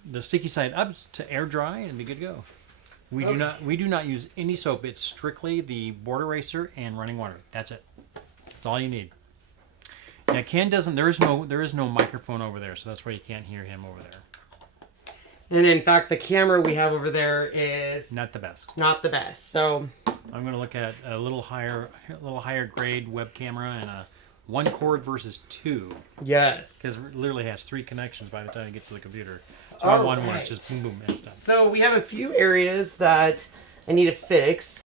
the sticky side up to air dry and be good to go. We do not use any soap. It's strictly the board eraser and running water. That's it. That's all you need. Now Ken doesn't. There is no microphone over there, so that's why you can't hear him over there. And in fact, the camera we have over there is not the best. Not the best. So I'm going to look at a little higher grade web camera and a 1 cord versus 2. Yes. Because it literally has 3 connections by the time it gets to the computer. So my one right. just boom, boom, and it's done. So we have a few areas that I need to fix.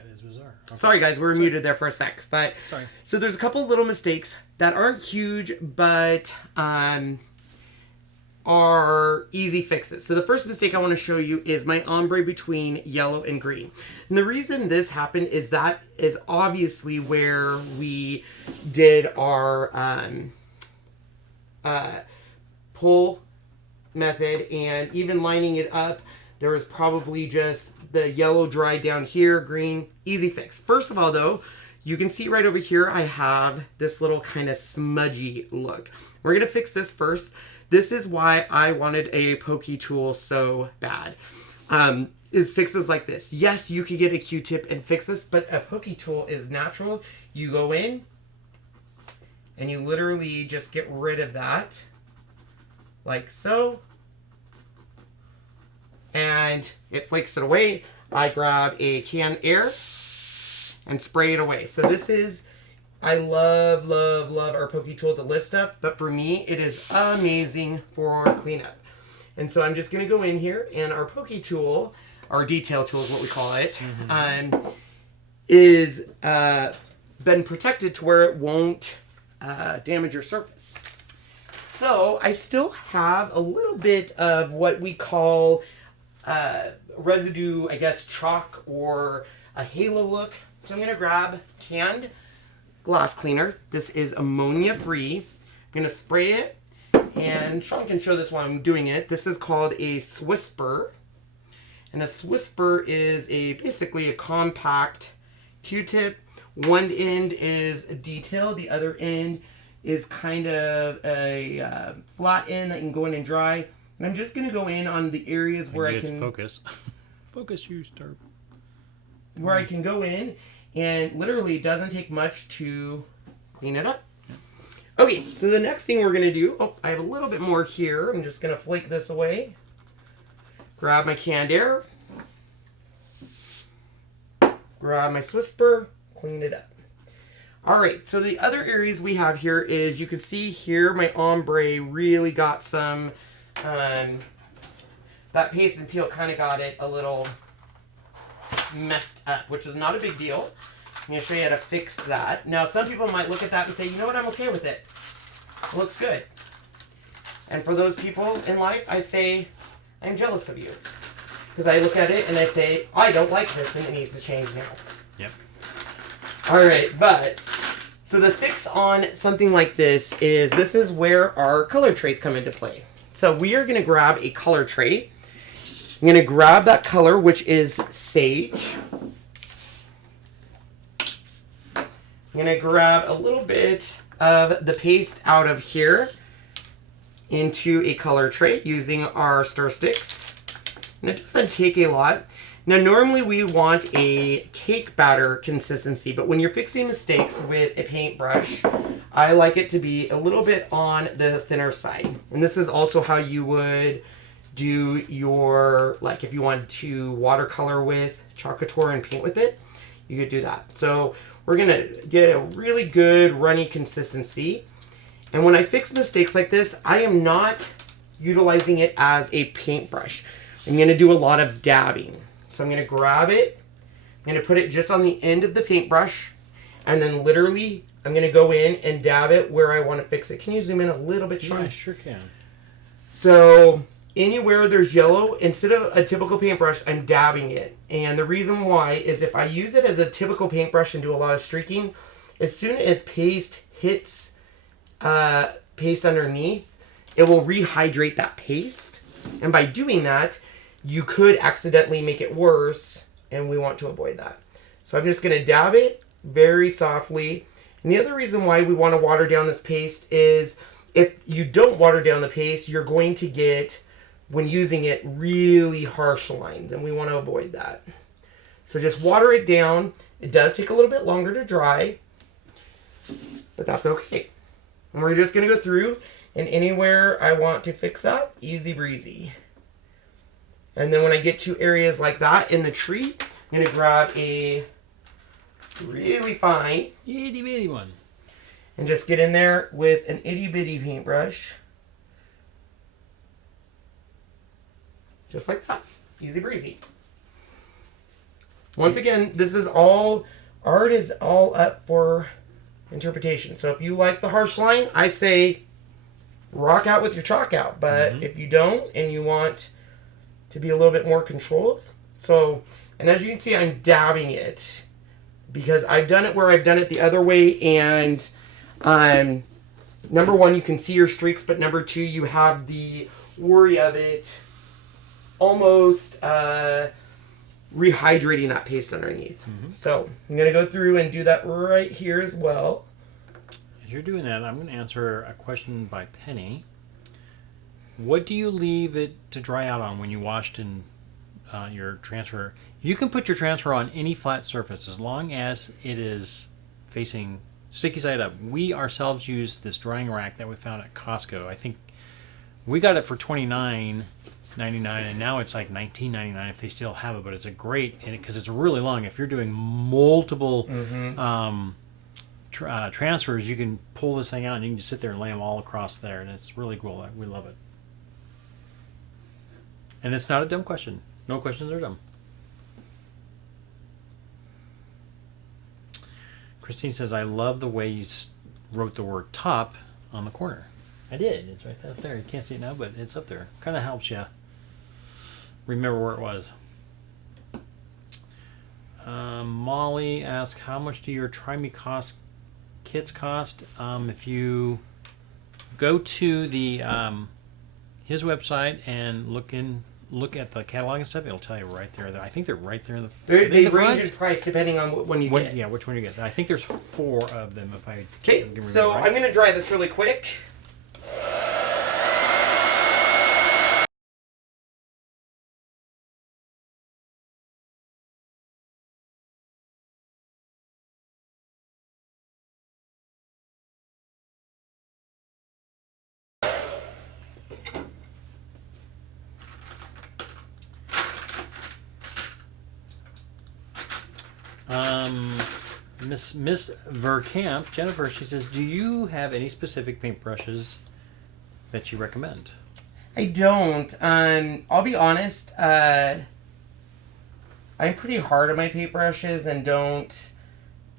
That is bizarre. Okay. Sorry guys, we're muted there for a sec. But sorry. So there's a couple little mistakes that aren't huge, but are easy fixes. So the first mistake I want to show you is my ombre between yellow and green. And the reason this happened is that is obviously where we did our pull method, and even lining it up, there was probably just the yellow dried down here, green, easy fix. First of all though, you can see right over here I have this little kind of smudgy look. We're going to fix this first. This is why I wanted a Pokey Tool so bad. Is fixes like this. Yes, you could get a Q-tip and fix this, but a Pokey Tool is natural. You go in and you literally just get rid of that, like so. And it flakes it away. I grab a canned air and spray it away. So this is, I love, love, love our Pokey Tool to lift stuff, but for me, it is amazing for cleanup. And so I'm just gonna go in here, and our Pokey Tool, our detail tool is what we call it, is been protected to where it won't damage your surface. So I still have a little bit of what we call residue, I guess, chalk or a halo look. So I'm gonna grab canned glass cleaner. This is ammonia free. I'm gonna spray it, and Sean can show this while I'm doing it. This is called a Swisper, and a Swisper is basically a compact Q-tip. One end is a detail, the other end is kind of a flat end that you can go in and dry. And I'm just gonna go in on the areas where I can focus. Focus, you start. Where I can go in, and literally it doesn't take much to clean it up. Okay, so the next thing we're gonna do, oh, I have a little bit more here. I'm just gonna flake this away. Grab my canned air. Grab my Swisper, clean it up. All right, so the other areas we have here is, you can see here, my ombre really got some, that paste and peel kind of got it a little messed up, which is not a big deal. I'm going to show you how to fix that. Now, some people might look at that and say, you know what, I'm okay with it. It looks good. And for those people in life, I say, I'm jealous of you. Because I look at it and I say, I don't like this and it needs to change now. Yep. All right, but so the fix on something like this is where our color trays come into play. So we are going to grab a color tray. I'm going to grab that color, which is sage. I'm going to grab a little bit of the paste out of here into a color tray using our stir sticks. And it doesn't take a lot. Now, normally we want a cake batter consistency, but when you're fixing mistakes with a paintbrush, I like it to be a little bit on the thinner side. And this is also how you would do your, like if you wanted to watercolor with Couture and paint with it, you could do that. So we're gonna get a really good runny consistency. And when I fix mistakes like this, I am not utilizing it as a paintbrush. I'm gonna do a lot of dabbing. So I'm gonna grab it, I'm gonna put it just on the end of the paintbrush, and then literally I'm gonna go in and dab it where I wanna fix it. Can you zoom in a little bit, Sean? Yeah, I sure can. So anywhere there's yellow, instead of a typical paintbrush, I'm dabbing it. And the reason why is if I use it as a typical paintbrush and do a lot of streaking, as soon as paste hits paste underneath, it will rehydrate that paste. And by doing that, you could accidentally make it worse, and we want to avoid that. So I'm just going to dab it very softly. And the other reason why we want to water down this paste is if you don't water down the paste, you're going to get, when using it, really harsh lines, and we want to avoid that. So just water it down. It does take a little bit longer to dry, but that's okay. And we're just going to go through, and anywhere I want to fix up, easy breezy. And then when I get to areas like that in the tree, I'm going to grab a really fine, itty bitty one, and just get in there with an itty bitty paintbrush. Just like that. Easy breezy. Once again, this is all, art is all up for interpretation. So if you like the harsh line, I say rock out with your chalk out. But if you don't and you want to be a little bit more controlled, so, and as you can see, I'm dabbing it because I've done it where I've done it the other way, and number one, you can see your streaks, but number two, you have the worry of it almost rehydrating that paste underneath. So I'm going to go through and do that right here as well. As you're doing that, I'm going to answer a question by Penny. What do you leave it to dry out on when you washed in your transfer? You can put your transfer on any flat surface as long as it is facing sticky side up. We ourselves use this drying rack that we found at Costco. I think we got it for $29.99, and now it's like $19.99 if they still have it. But it's a great, because it's really long. If you're doing multiple transfers, you can pull this thing out and you can just sit there and lay them all across there, and it's really cool. We love it. And it's not a dumb question. No questions are dumb. Christine says, I love the way you wrote the word top on the corner. I did. It's right up there. You can't see it now, but it's up there. Kind of helps you remember where it was. Molly asks, how much do your Try Me kits cost? If you go to the his website and look at the catalog and stuff, it'll tell you right there. I think they're right there in the They range in price depending on what one you get. Yeah, which one you get. I think there's 4 of them. If I okay, so right. I'm going to dry this really quick. Miss Verkamp, Jennifer, she says, do you have any specific paintbrushes that you recommend? I don't. I'll be honest. I'm pretty hard on my paintbrushes and don't.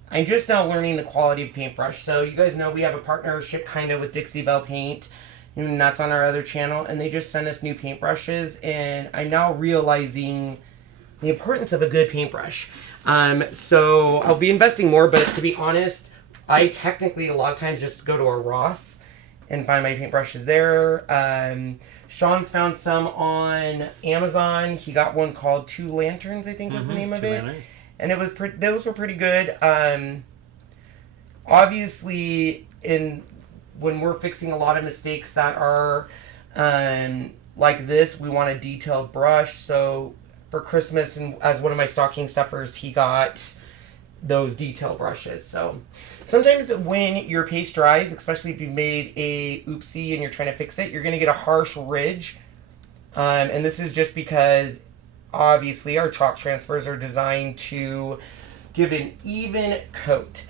I'm just now learning the quality of paintbrush. So you guys know we have a partnership kind of with Dixie Belle Paint, and that's on our other channel, and they just send us new paintbrushes, and I'm now realizing the importance of a good paintbrush. So I'll be investing more, but to be honest, I technically a lot of times just go to a Ross and find my paintbrushes there. Sean's found some on Amazon. He got one called Two Lanterns, I think was the name of it. And it was those were pretty good. Obviously, when we're fixing a lot of mistakes that are like this, we want a detailed brush. So for Christmas, and as one of my stocking stuffers, he got those detail brushes. So sometimes when your paste dries, especially if you've made a oopsie and you're trying to fix it, you're going to get a harsh ridge. And this is just because obviously our chalk transfers are designed to give an even coat.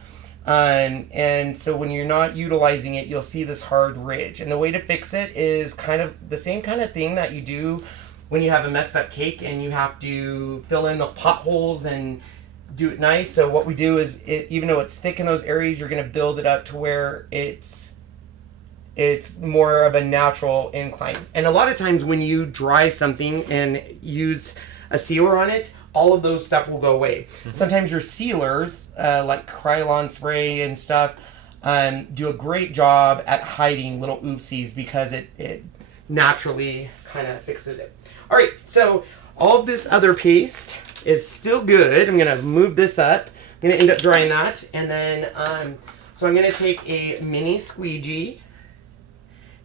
And so when you're not utilizing it, you'll see this hard ridge. And the way to fix it is kind of the same kind of thing that you do when you have a messed up cake and you have to fill in the potholes and do it nice. So what we do is, even though it's thick in those areas, you're going to build it up to where it's more of a natural incline. And a lot of times when you dry something and use a sealer on it, all of those stuff will go away. Sometimes your sealers, like Krylon spray and stuff, do a great job at hiding little oopsies because it naturally kind of fixes it. All right, so all of this other paste is still good. I'm going to move this up. I'm going to end up drying that. And then, so I'm going to take a mini squeegee.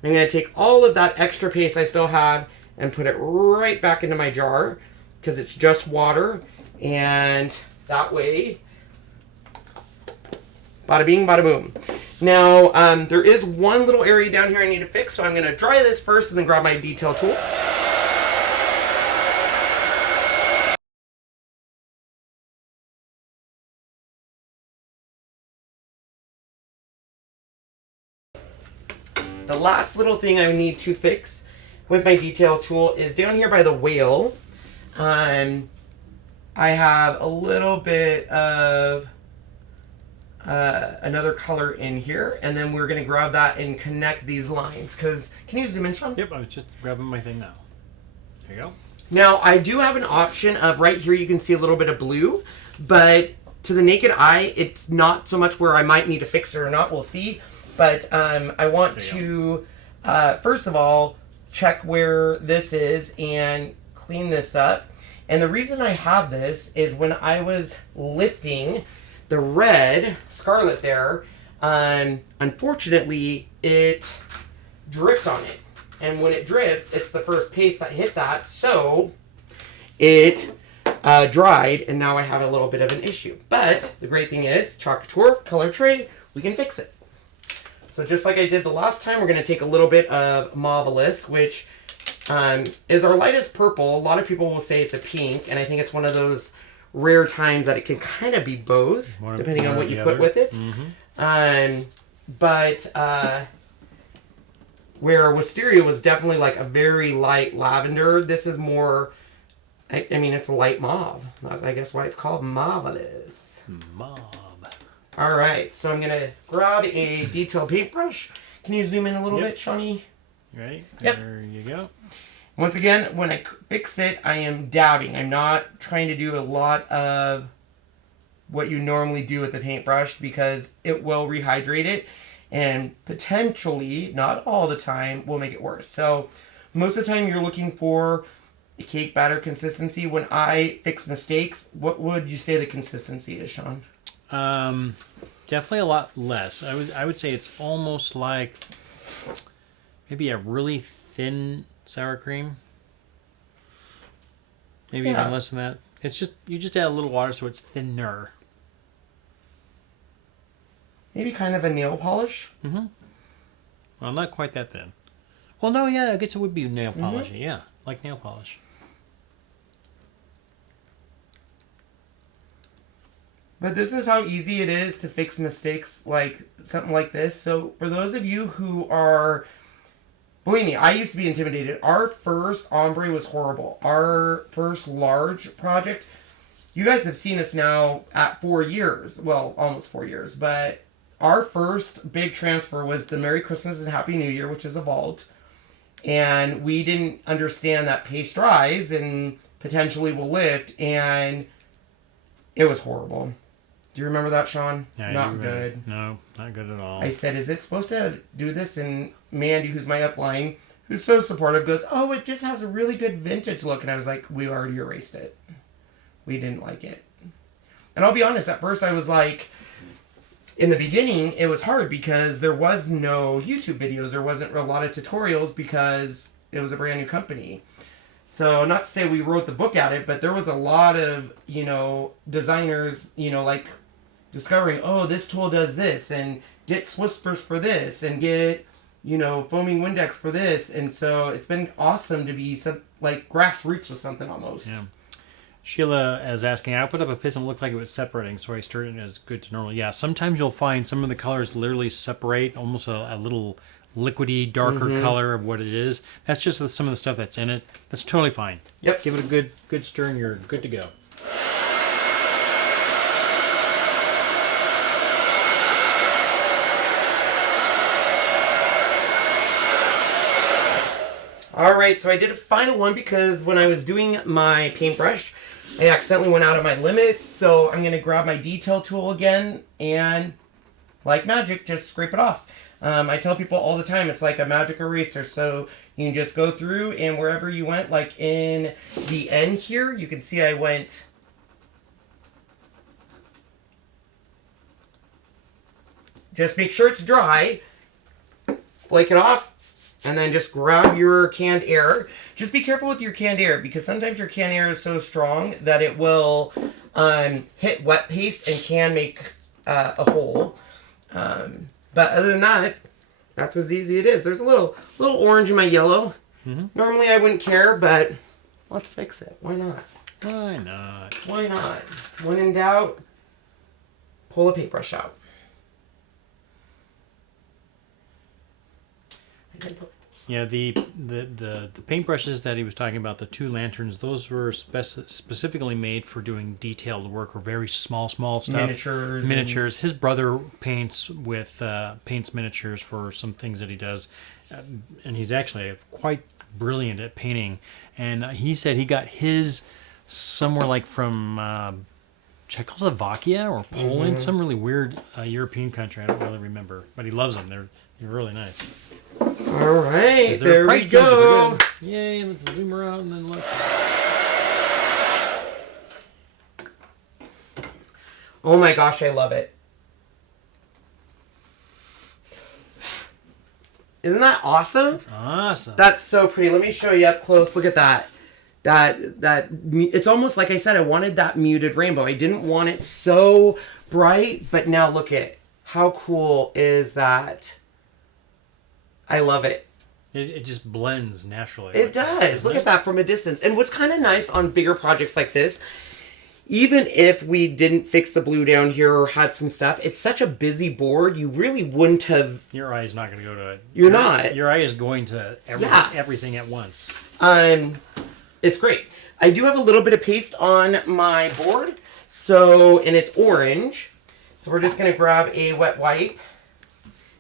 I'm going to take all of that extra paste I still have and put it right back into my jar because it's just water. And that way, bada bing, bada boom. Now, there is one little area down here I need to fix, so I'm going to dry this first and then grab my detail tool. The last little thing I need to fix with my detail tool is down here by the whale. I have a little bit of another color in here, and then we're going to grab that and connect these lines. Because, can you zoom in, Sean? Yep, I was just grabbing my thing now. There you go. Now, I do have an option of right here you can see a little bit of blue, but to the naked eye, it's not so much where I might need to fix it or not. We'll see. But I want to, first of all, check where this is and clean this up. And the reason I have this is when I was lifting the red scarlet there, unfortunately, it dripped on it. And when it drips, it's the first paste that hit that, so it dried, and now I have a little bit of an issue. But the great thing is, Couture color tray, we can fix it. So just like I did the last time, we're going to take a little bit of Marvelous, which is our lightest purple. A lot of people will say it's a pink, and I think it's one of those rare times that it can kind of be both, depending on what you put with it. Mm-hmm. Where Wisteria was definitely like a very light lavender, this is more, I mean, it's a light mauve. That's, I guess, why it's called Marvelous. Mauve. All right, so I'm going to grab a detail paintbrush. Can you zoom in a little bit, Shawnee? Right, yep. There you go. Once again, when I fix it, I am dabbing. I'm not trying to do a lot of what you normally do with the paintbrush because it will rehydrate it. And potentially, not all the time, will make it worse. So most of the time you're looking for a cake batter consistency. When I fix mistakes, what would you say the consistency is, Sean? Definitely a lot less. I would say it's almost like maybe a really thin sour cream. Maybe even less than that. It's just, you just add a little water so it's thinner. Maybe kind of a nail polish. Mm-hmm. Well, not quite that thin. Well, no, yeah, I guess it would be nail polish. Mm-hmm. Yeah, like nail polish. But this is how easy it is to fix mistakes like something like this. So for those of you who are, believe me, I used to be intimidated. Our first Ombre was horrible. Our first large project, you guys have seen us now at 4 years. Well, almost 4 years, but our first big transfer was the Merry Christmas and Happy New Year, which is a vault. And we didn't understand that paste dries and potentially will lift. And it was horrible. Do you remember that, Sean? Yeah, not good. No, not good at all. I said, is it supposed to do this? And Mandy, who's my upline, who's so supportive, goes, oh, it just has a really good vintage look. And I was like, we already erased it. We didn't like it. And I'll be honest, at first I was like, in the beginning, it was hard because there was no YouTube videos. There wasn't a lot of tutorials because it was a brand new company. So not to say we wrote the book at it, but there was a lot of, designers, like discovering, oh, this tool does this, and get Swispers for this, and get, foaming Windex for this. And so it's been awesome to be like grassroots with something almost. Yeah. Sheila is asking, I put up a piston that looked like it was separating, so I stirred it as good to normal. Yeah, sometimes you'll find some of the colors literally separate, almost a little liquidy, darker color of what it is. That's just some of the stuff that's in it. That's totally fine. Yep. Give it a good stir and you're good to go. All right, so I did a final one because when I was doing my paintbrush, I accidentally went out of my limit. So I'm going to grab my detail tool again and, like magic, just scrape it off. I tell people all the time, it's like a magic eraser. So you can just go through and wherever you went, like in the end here, you can see I went. Just make sure it's dry. Flake it off. And then just grab your canned air. Just be careful with your canned air because sometimes your canned air is so strong that it will hit wet paste and can make a hole. But other than that, that's as easy it is. There's a little orange in my yellow. Mm-hmm. Normally I wouldn't care, but let's fix it. Why not? Why not? Why not? When in doubt, pull a paintbrush out. Yeah, the paintbrushes that he was talking about, the 2 lanterns, those were specifically made for doing detailed work or very small stuff. Miniatures. His brother paints miniatures for some things that he does, and he's actually quite brilliant at painting. And he said he got his somewhere like from Czechoslovakia or Poland, some really weird European country. I don't really remember, but he loves them. They're really nice. All right, there we go. Yay, let's zoom around and then look. Oh my gosh, I love it. Isn't that awesome? It's awesome. That's so pretty. Let me show you up close. Look at that. It's almost like I said, I wanted that muted rainbow. I didn't want it so bright, but now look at how cool is that? I love it. It just blends naturally. It does. Look at that from a distance. And what's kind of nice on bigger projects like this, even if we didn't fix the blue down here or had some stuff, it's such a busy board, you really wouldn't have... Your eye is not going to go to it. You're not. Your eye is going to everything at once. It's great. I do have a little bit of paste on my board, and it's orange. So we're just going to grab a wet wipe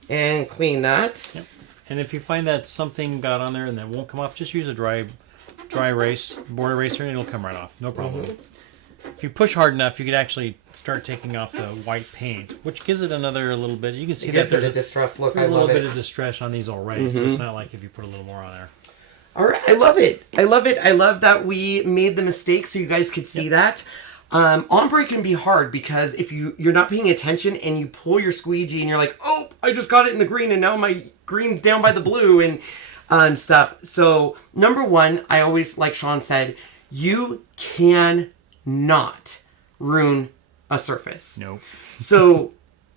and clean that. Yep. And if you find that something got on there and that won't come off, just use a dry board eraser and it'll come right off. No problem. If you push hard enough, you could actually start taking off the white paint, which gives it another little bit. You can see that there's a distress look. There's a little bit of distress on these already, so it's not like if you put a little more on there. All right, I love it. I love it. I love that we made the mistake so you guys could see that. Ombre can be hard because if you're not paying attention and you pull your squeegee and you're like, oh, I just got it in the green and now my green's down by the blue and stuff. So number one, I always, like Sean said, you can not ruin a surface. Nope. So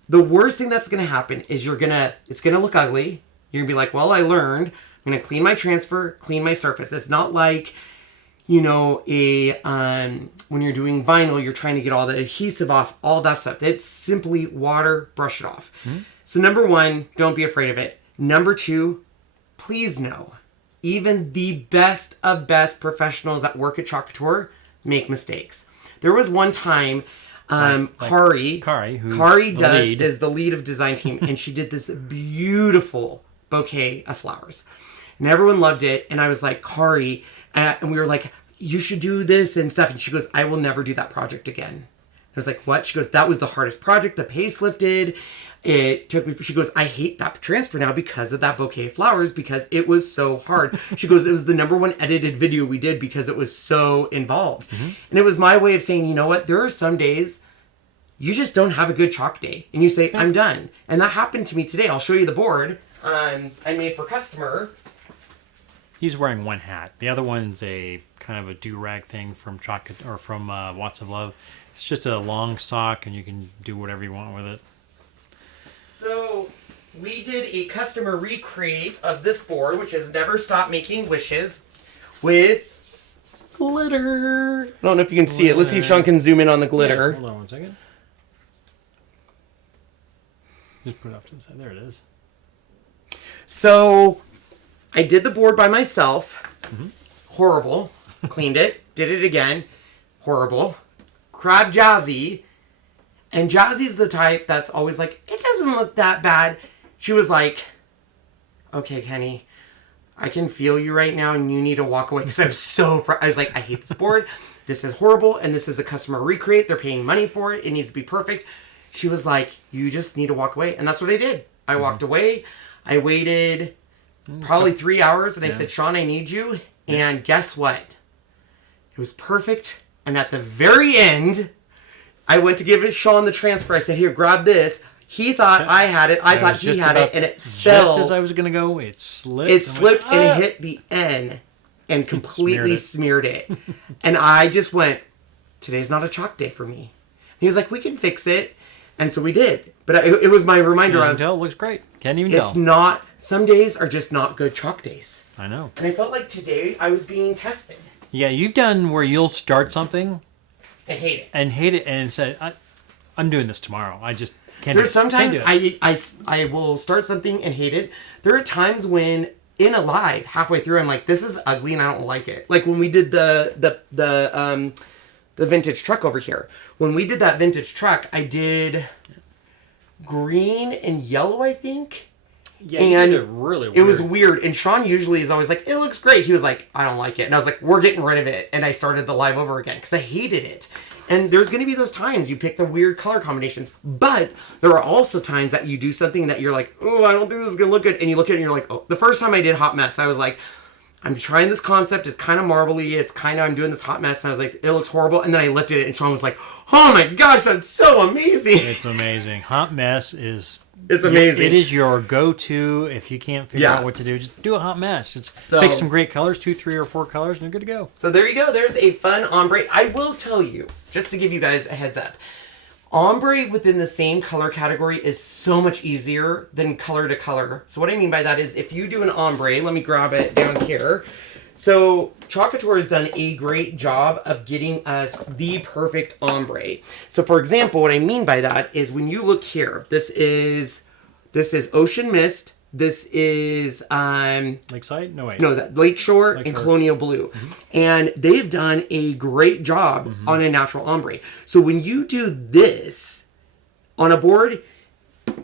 the worst thing that's going to happen is it's going to look ugly. You're going to be like, well, I learned. I'm going to clean my transfer, clean my surface. It's not like, when you're doing vinyl, you're trying to get all the adhesive off, all that stuff. It's simply water, brush it off. So number one, don't be afraid of it. Number two, please know, even the best of best professionals that work at Couture make mistakes. There was one time, Kari is the lead of design team, and she did this beautiful bouquet of flowers. And everyone loved it, and I was like, Kari, and we were like, you should do this and stuff. And she goes, I will never do that project again. I was like, what? She goes, that was the hardest project. The pace lifted. It took me, she goes, I hate that transfer now because of that bouquet of flowers because it was so hard. She goes, it was the #1 edited video we did because it was so involved. And it was my way of saying, you know what? There are some days you just don't have a good chalk day. And you say, I'm done. And that happened to me today. I'll show you the board I made for customer. He's wearing one hat. The other one's a kind of a do-rag thing from Watts of Love. It's just a long sock, and you can do whatever you want with it. So we did a customer recreate of this board, which has never stopped making wishes, with glitter. I don't know if you can see it. Let's see if Sean can zoom in on the glitter. Yeah, hold on 1 second. Just put it off to the side. There it is. So I did the board by myself. Horrible. Cleaned it. Did it again. Horrible. Grabbed Jazzy. And Jazzy's the type that's always like, it doesn't look that bad. She was like, okay, Kenny, I can feel you right now and you need to walk away. Because I was like, I hate this board. This is horrible. And this is a customer recreate. They're paying money for it. It needs to be perfect. She was like, you just need to walk away. And that's what I did. I walked away. I waited probably 3 hours. And I said, Sean, I need you. And guess what? It was perfect. And at the very end, I went to give Sean the transfer. I said, here, grab this. He thought I had it. I thought he had it. And it fell. Just as I was going to go, it slipped. It slipped and it hit the N and completely smeared it. And I just went, today's not a chalk day for me. And he was like, we can fix it. And so we did. But it was my reminder of... You can tell, it looks great. Can't even tell. It's not... Some days are just not good chalk days. I know. And I felt like today I was being tested. Yeah, you've done where you'll start something... And hate it. And hate it and say, I'm doing this tomorrow. I just can't There's sometimes I will start something and hate it. There are times when in a live halfway through, I'm like, this is ugly and I don't like it. Like when we did the vintage truck over here. When we did that vintage truck, I did green and yellow, I think. Yeah, and it really weird. It was weird. And Sean usually is always like, it looks great. He was like, I don't like it. And I was like, we're getting rid of it. And I started the live over again because I hated it. And there's going to be those times you pick the weird color combinations. But there are also times that you do something that you're like, oh, I don't think this is going to look good. And you look at it and you're like, oh. The first time I did Hot Mess, I was like, I'm trying this concept. It's kind of marbly. It's kind of, I'm doing this hot mess. And I was like, it looks horrible. And then I looked at it and Sean was like, oh my gosh, that's so amazing. It's amazing. Hot mess is... It's amazing. It is your go-to if you can't figure out what to do. Just do a hot mess. Pick some great colors, 2, 3, or 4 colors, and you're good to go. So there you go. There's a fun ombre. I will tell you, just to give you guys a heads up, ombre within the same color category is so much easier than color to color. So what I mean by that is if you do an ombre, let me grab it down here. So Couture has done a great job of getting us the perfect ombre. So for example, what I mean by that is when you look here, this is Ocean Mist. This is Lakeside? No, wait. No, that Lakeshore and Colonial Blue. Mm-hmm. And they've done a great job on a natural ombre. So when you do this on a board,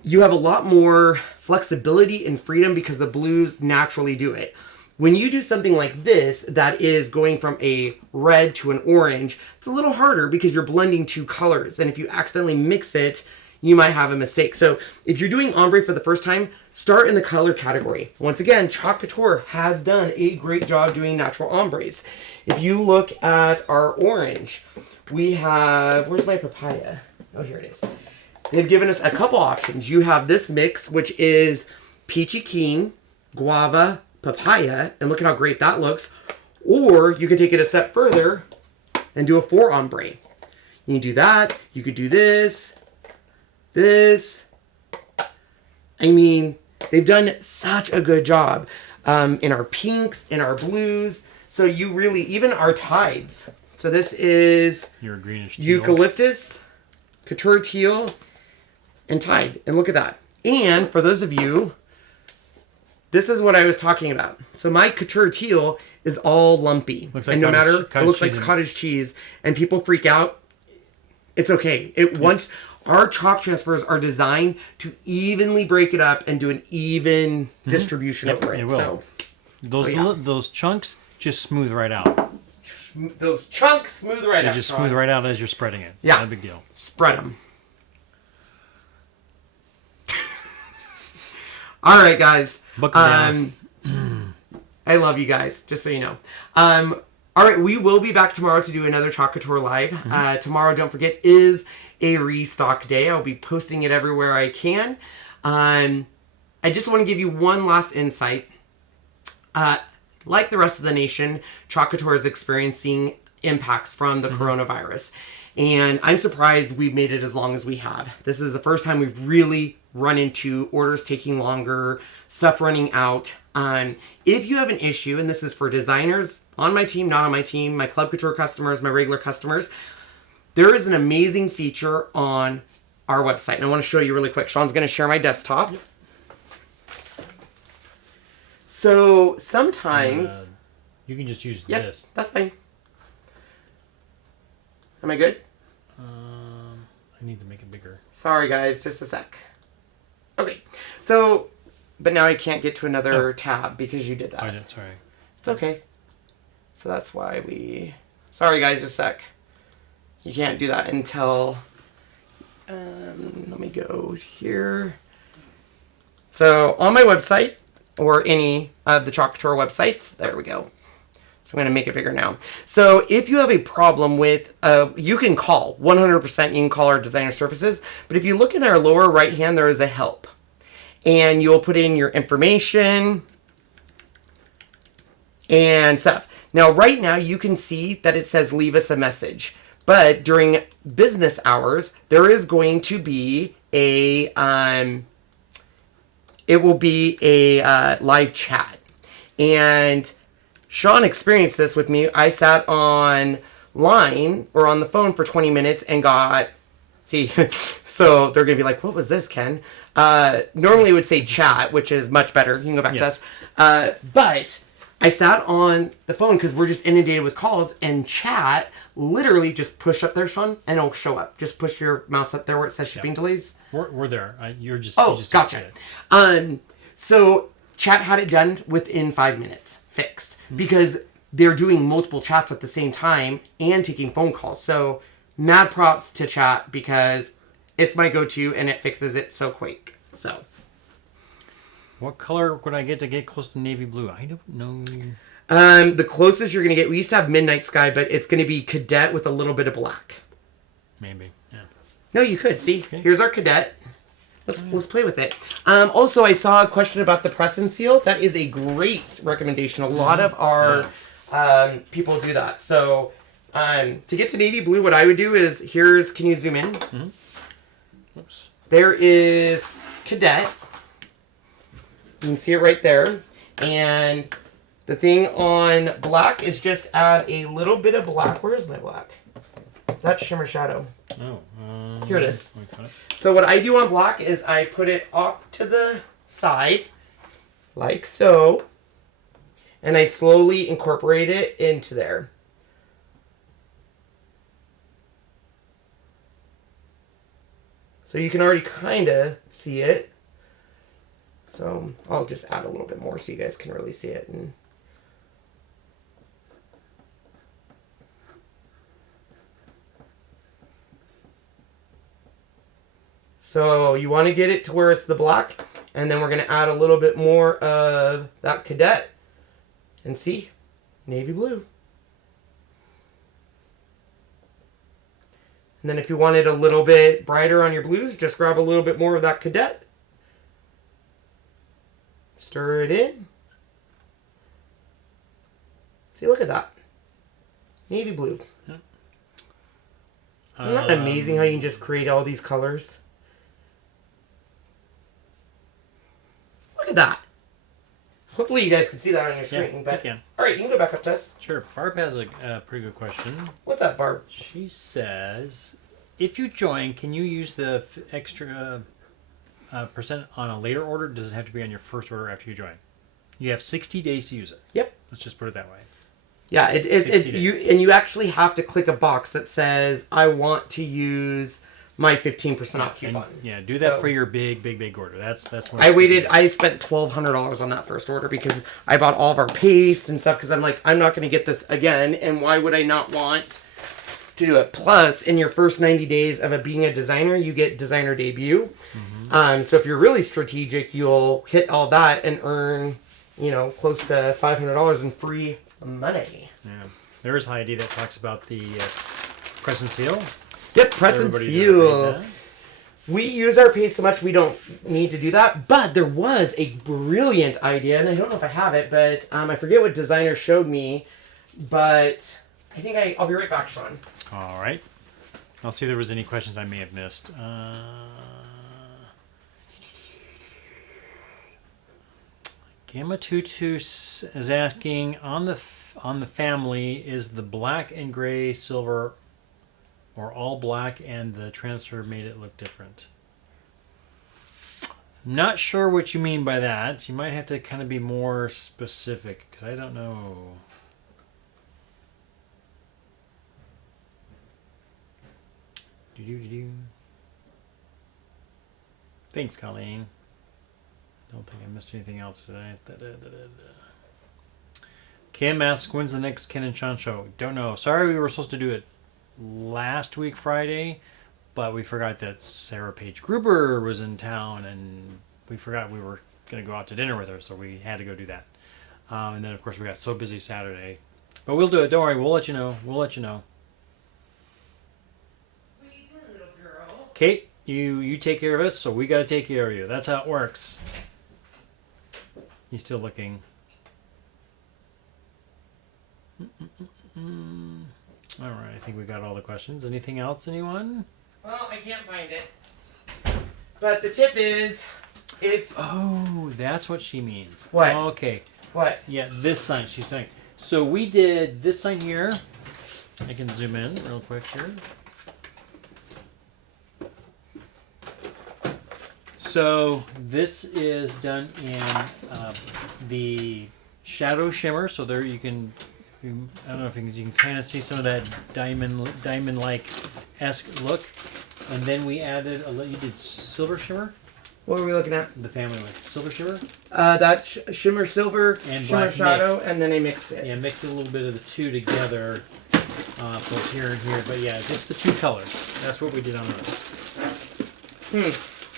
you have a lot more flexibility and freedom because the blues naturally do it. When you do something like this, that is going from a red to an orange, it's a little harder because you're blending 2 colors. And if you accidentally mix it, you might have a mistake. So if you're doing ombre for the first time, start in the color category. Once again, Couture has done a great job doing natural ombres. If you look at our orange, we have, where's my papaya? Oh, here it is. They've given us a couple options. You have this mix, which is peachy keen, guava, papaya, and look at how great that looks. Or you can take it a step further and do a 4 ombre. You can do that. You could do this. I mean, they've done such a good job in our pinks, in our blues. So you really, even our tides. So this is your greenish teals. Eucalyptus, Couture teal, and tide. And look at that. And for those of you, this is what I was talking about. So my Couture teal is all lumpy. Looks like and no matter, cottage it looks like cheese cottage cheese. And people freak out. It's okay. Once our chalk transfers are designed to evenly break it up and do an even distribution over it. Will. So those chunks just smooth right out. Those chunks smooth right out. They just smooth right out as you're spreading it. Yeah. Not a big deal. Spread them. All right, guys. Buckle down. I love you guys, just so you know. All right, we will be back tomorrow to do another Couture Live. Tomorrow, don't forget, is a restock day. I'll be posting it everywhere I can. I just want to give you one last insight. Like the rest of the nation, Couture is experiencing impacts from the coronavirus. And I'm surprised we've made it as long as we have. This is the first time we've really run into orders taking longer, stuff running out. If you have an issue, and this is for designers on my team, not on my team, my Club Couture customers, my regular customers, there is an amazing feature on our website. And I want to show you really quick. Sean's going to share my desktop. Yep. So sometimes... you can just use yep, this. That's fine. Am I good? I need to make it bigger. Sorry, guys. Just a sec. Okay. So, but now I can't get to another tab because you did that. I did, sorry. It's okay. So that's why we... Sorry, guys. Just a sec. You can't do that until... let me go here. So, on my website, or any of the Couture websites, there we go. So I'm going to make it bigger now. So if you have a problem with, you can call, 100% you can call our designer services. But if you look in our lower right hand, there is a help. And you'll put in your information and stuff. Now, right now, you can see that it says leave us a message. But during business hours, there is going to be a, it will be a live chat. And Sean experienced this with me. I sat online or on the phone for 20 minutes and got See, so they're going to be like, what was this, Ken? Normally it would say chat, which is much better. You can go back to us. But I sat on the phone because we're just inundated with calls, and chat literally just push up there, Sean, and it'll show up. Just push your mouse up there where it says shipping delays. We're there. You're just... Oh, you just gotcha. So chat had it done within 5 minutes, fixed. Because they're doing multiple chats at the same time and taking phone calls. So mad props to chat because it's my go-to and it fixes it so quick. So, what color would I get to get close to navy blue? I don't know. The closest you're gonna get, we used to have Midnight Sky, but it's gonna be Cadet with a little bit of black. Maybe, yeah. No, you could see. Okay. Here's our Cadet. Let's play with it. Also, I saw a question about the press and seal. That is a great recommendation. A lot of our people do that. So, to get to navy blue, what I would do is can you zoom in? Oops. There is Cadet. You can see it right there. And the thing on black is just add a little bit of black. Where is my black? That's Shimmer Shadow. Oh. Here it is. Okay. So what I do on black is I put it off to the side, like so. And I slowly incorporate it into there. So you can already kind of see it. So I'll just add a little bit more so you guys can really see it. And so you want to get it to where it's the black, and then we're going to add a little bit more of that Cadet. And see, navy blue. And then if you want it a little bit brighter on your blues, just grab a little bit more of that Cadet. Stir it in. See, look at that. Navy blue. Yep. Isn't that amazing how you can just create all these colors? Look at that. Hopefully you guys can see that on your screen. Yeah, but... I can. All right, you can go back up to us. Sure. Barb has a pretty good question. What's up, Barb? She says, if you join, can you use the extra percent on a later order? Does it have to be on your first order after you join? You have 60 days to use it. Yep. Let's just put it that way. Yeah, you actually have to click a box that says, I want to use my 15% off coupon. And, do that for your big order. That's what I spent $1,200 on that first order because I bought all of our paste and stuff because I'm like, I'm not going to get this again, and why would I not want to do it? Plus, in your first 90 days of being a designer, you get designer debut. So if you're really strategic, you'll hit all that and earn, close to $500 in free money. Yeah. There's Heidi that talks about the press and seal. Yep, press and seal. We use our paste so much we don't need to do that. But there was a brilliant idea, and I don't know if I have it, but I forget what designer showed me. But I think I'll be right back, Sean. All right. I'll see if there was any questions I may have missed. Gamma 22 is asking on the family, is the black and gray silver or all black and the transfer made it look different? Not sure what you mean by that. You might have to kind of be more specific because I don't know. Thanks, Colleen. Don't think I missed anything else today. Kim asks, when's the next Ken and Sean show? Don't know. Sorry, we were supposed to do it last week Friday, but we forgot that Sarah Paige Gruber was in town, and we forgot we were going to go out to dinner with her, so we had to go do that. And then, of course, we got so busy Saturday. But we'll do it. Don't worry. We'll let you know. What are you doing, little girl? Kate, you take care of us, so we got to take care of you. That's how it works. He's still looking. All right, I think we got all the questions. Anything else, anyone? Well, I can't find it. But the tip is, if... Oh, that's what she means. What? Okay. What? Yeah, this sign she's saying. So we did this sign here. I can zoom in real quick here. So this is done in the shadow shimmer. So there you can, I don't know if you can kind of see some of that diamond-like esque look. And then we added you did silver shimmer. What were we looking at? The family was silver shimmer. That's shimmer silver, and shimmer black shadow, mixed. and then I mixed it. Yeah, mixed a little bit of the two together, both here and here. But yeah, just the two colors. That's what we did on ours.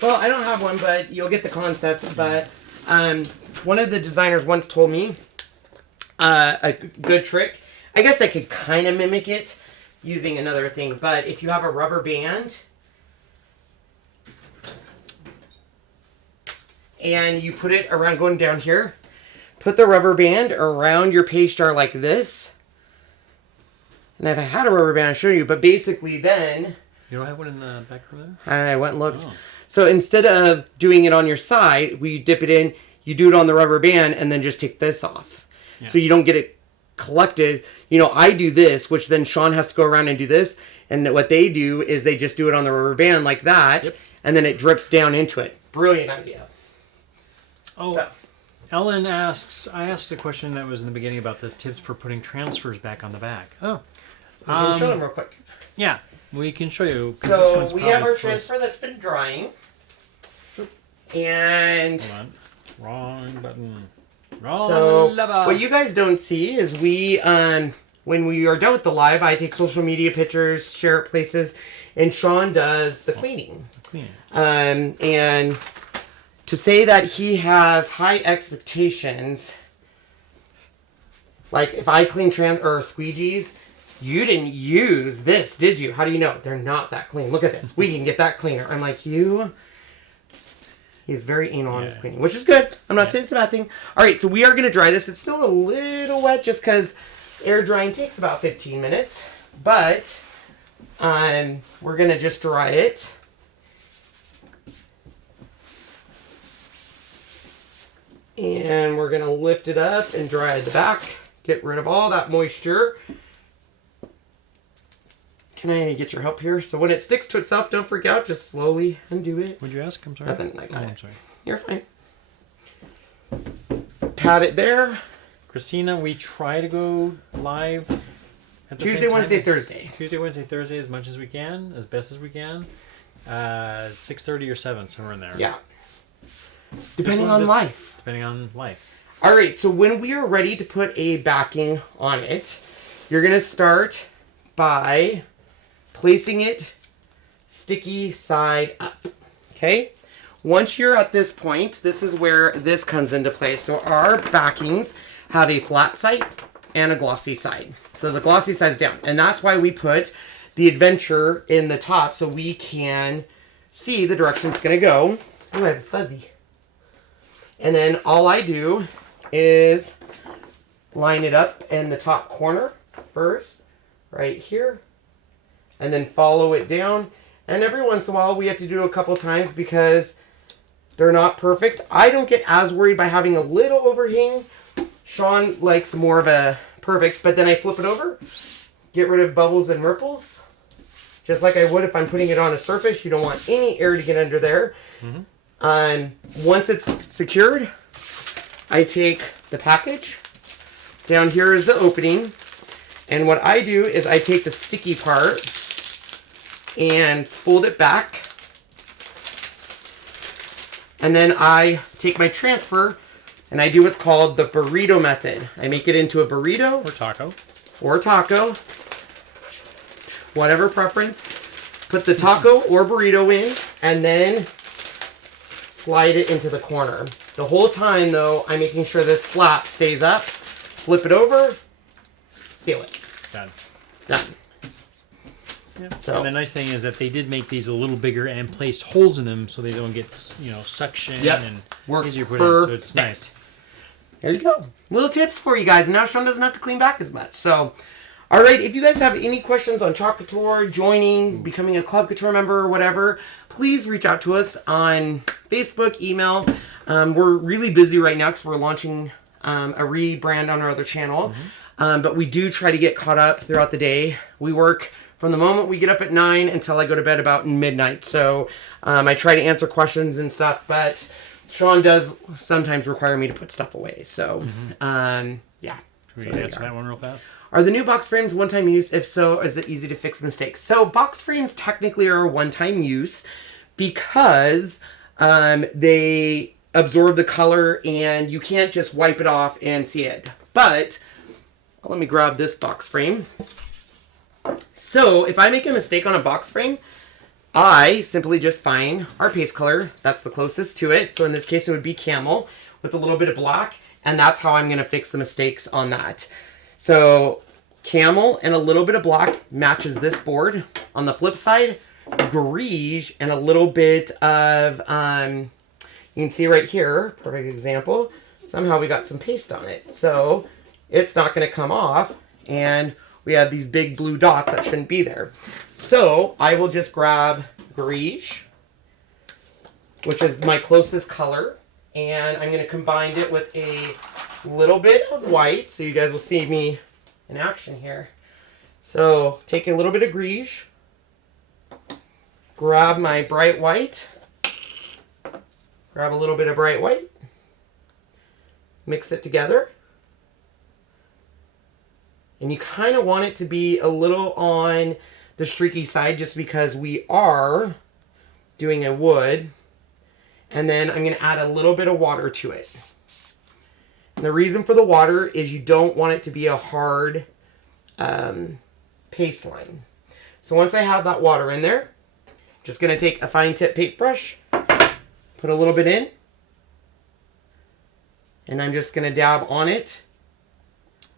Well, I don't have one, but you'll get the concept. But one of the designers once told me a good trick. I guess I could kind of mimic it using another thing. But if you have a rubber band and you put it around, going down here, put the rubber band around your paste jar like this. And if I had a rubber band, I'll show you. But basically then... You don't have one in the back room there? I went and looked. Oh. So instead of doing it on your side, we dip it in, you do it on the rubber band, and then just take this off. Yeah. So you don't get it collected. You know, I do this, which then Sean has to go around and do this. And what they do is they just do it on the rubber band like that, yep. And then it drips down into it. Brilliant idea. Oh, so. Ellen asks, I asked a question that was in the beginning about this, tips for putting transfers back on the back. Oh. Can you show them real quick? Yeah, we can show you. So we have our transfer that's been drying. And... Hold on. Wrong button. Wrong so lever. What you guys don't see is we, when we are done with the live, I take social media pictures, share it places, and Sean does the cleaning. And to say that he has high expectations, like if I clean or squeegees, you didn't use this, did you? How do you know? They're not that clean. Look at this. We can get that cleaner. I'm like, you... He's very anal on his cleaning, which is good. I'm not saying it's a bad thing. All right, so we are going to dry this. It's still a little wet just because air drying takes about 15 minutes. But we're going to just dry it. And we're going to lift it up and dry the back. Get rid of all that moisture. Can I get your help here? So when it sticks to itself, don't freak out. Just slowly undo it. Would you ask? I'm sorry. Nothing. I got it. I'm sorry. You're fine. Pat it there. Christina, we try to go live at the Tuesday, same time Wednesday, Thursday. Tuesday, Wednesday, Thursday, as much as we can, as best as we can. 6:30 or 7, somewhere in there. Yeah. Depending on life. Depending on life. All right. So when we are ready to put a backing on it, you're gonna start by placing it sticky side up. Okay? Once you're at this point, this is where this comes into play. So our backings have a flat side and a glossy side. So the glossy side's down. And that's why we put the adventure in the top so we can see the direction it's going to go. Ooh, I have a fuzzy. And then all I do is line it up in the top corner first, right here. And then follow it down. And every once in a while, we have to do it a couple times because they're not perfect. I don't get as worried by having a little overhang. Sean likes more of a perfect, but then I flip it over, get rid of bubbles and ripples, just like I would if I'm putting it on a surface. You don't want any air to get under there. Once it's secured, I take the package. Down here is the opening. And what I do is I take the sticky part and fold it back. And then I take my transfer and I do what's called the Burrito Method. I make it into a burrito. Or taco. Whatever preference. Put the taco or burrito in and then slide it into the corner. The whole time though, I'm making sure this flap stays up. Flip it over. Seal it. Done. Done. Yeah. So, and the nice thing is that they did make these a little bigger and placed holes in them so they don't get, suction and easier to put in. So it's nice. There you go. Little tips for you guys. And now Sean doesn't have to clean back as much. So, all right. If you guys have any questions on Chalk Couture, joining, becoming a Club Couture member or whatever, please reach out to us on Facebook, email. We're really busy right now because we're launching a rebrand on our other channel. But we do try to get caught up throughout the day. We work from the moment we get up at 9 until I go to bed about midnight. So I try to answer questions and stuff, but Sean does sometimes require me to put stuff away. So, yeah. Can we answer that one real fast? Are the new box frames one-time use? If so, is it easy to fix mistakes? So box frames technically are a one-time use because they absorb the color and you can't just wipe it off and see it. But let me grab this box frame. So if I make a mistake on a box frame, I simply just find our paste color. That's the closest to it. So in this case, it would be camel with a little bit of black. And that's how I'm going to fix the mistakes on that. So camel and a little bit of black matches this board. On the flip side, greige and a little bit of, you can see right here, perfect example, somehow we got some paste on it. So it's not going to come off, and we have these big blue dots that shouldn't be there. So I will just grab greige, which is my closest color, and I'm going to combine it with a little bit of white, so you guys will see me in action here. So take a little bit of greige, grab my bright white, grab a little bit of bright white, mix it together. And you kind of want it to be a little on the streaky side just because we are doing a wood. And then I'm going to add a little bit of water to it. And the reason for the water is you don't want it to be a hard paste line. So once I have that water in there, I'm just going to take a fine tip paintbrush, put a little bit in, and I'm just going to dab on it.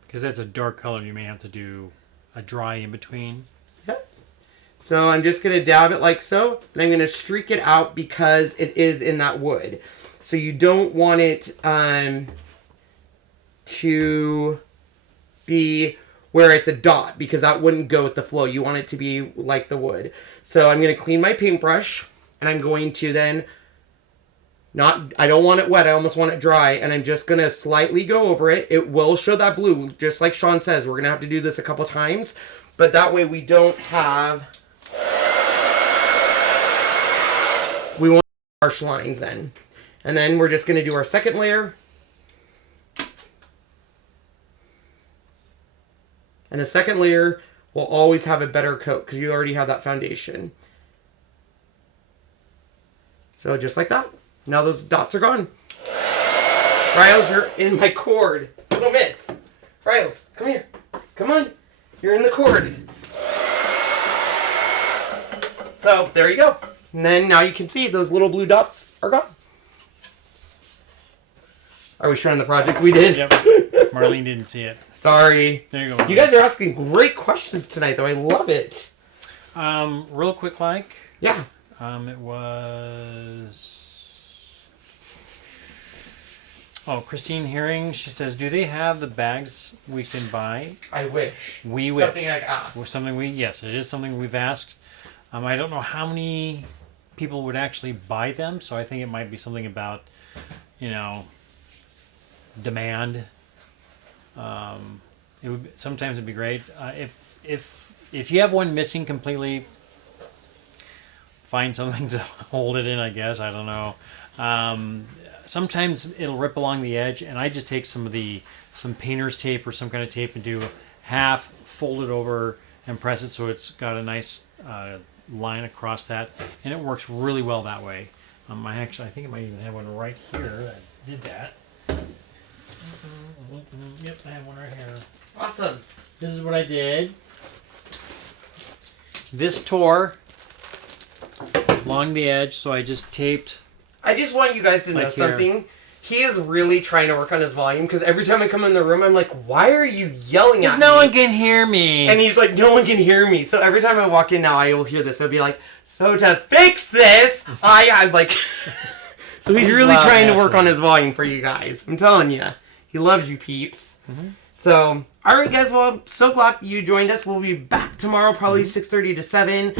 Because that's a dark color, you may have to do a dry in between. Yep. So I'm just going to dab it like so, and I'm going to streak it out because it is in that wood. So you don't want it to be where it's a dot, because that wouldn't go with the flow. You want it to be like the wood. So I'm going to clean my paintbrush, and I'm going to then I don't want it wet, I almost want it dry, and I'm just going to slightly go over it. It will show that blue, just like Sean says. We're going to have to do this a couple times, but that way we don't have, we want harsh lines then. And then we're just going to do our second layer. And the second layer will always have a better coat because you already have that foundation. So just like that. Now those dots are gone. Riles, you're in my cord. Little miss. Riles, come here. Come on. You're in the cord. So there you go. And then now you can see those little blue dots are gone. Are we showing the project we did? Yep. Marlene didn't see it. Sorry. There you go. You guys are asking great questions tonight, though. I love it. Real quick, like. Yeah. It was. Oh, Christine Herring. She says, "Do they have the bags we can buy?" I wish. We wish. Something I've asked. Yes, it is something we've asked. I don't know how many people would actually buy them, so I think it might be something about, demand. Sometimes it'd be great if you have one missing completely. Find something to hold it in, I guess. I don't know. Sometimes it'll rip along the edge, and I just take some painter's tape or some kind of tape and do half, fold it over, and press it so it's got a nice line across that, and it works really well that way. I think I might even have one right here that did that. Yep, I have one right here. Awesome. This is what I did. This tore along the edge, so I just taped. I just want you guys to know something. He is really trying to work on his volume because every time I come in the room, I'm like, why are you yelling at me? No one can hear me. And he's like, no one can hear me. So every time I walk in now, I will hear this. I'll be like, so to fix this, I'm like... So he's really trying to work on his volume for you guys. I'm telling you. He loves you, peeps. Mm-hmm. So, all right, guys. Well, I'm so glad you joined us. We'll be back tomorrow, probably 6:30 to 7.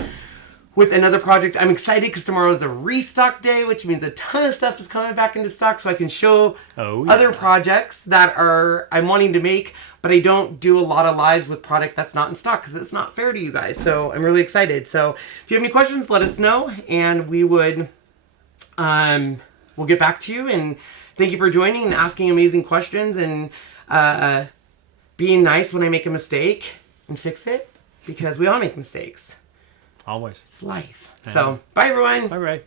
with another project. I'm excited because tomorrow is a restock day, which means a ton of stuff is coming back into stock, so I can show other projects that I'm wanting to make, but I don't do a lot of lives with product that's not in stock because it's not fair to you guys. So I'm really excited. So if you have any questions, let us know, and we would we'll get back to you. And thank you for joining and asking amazing questions and being nice when I make a mistake and fix it, because we all make mistakes. Always. It's life. So, bye everyone. Bye-bye.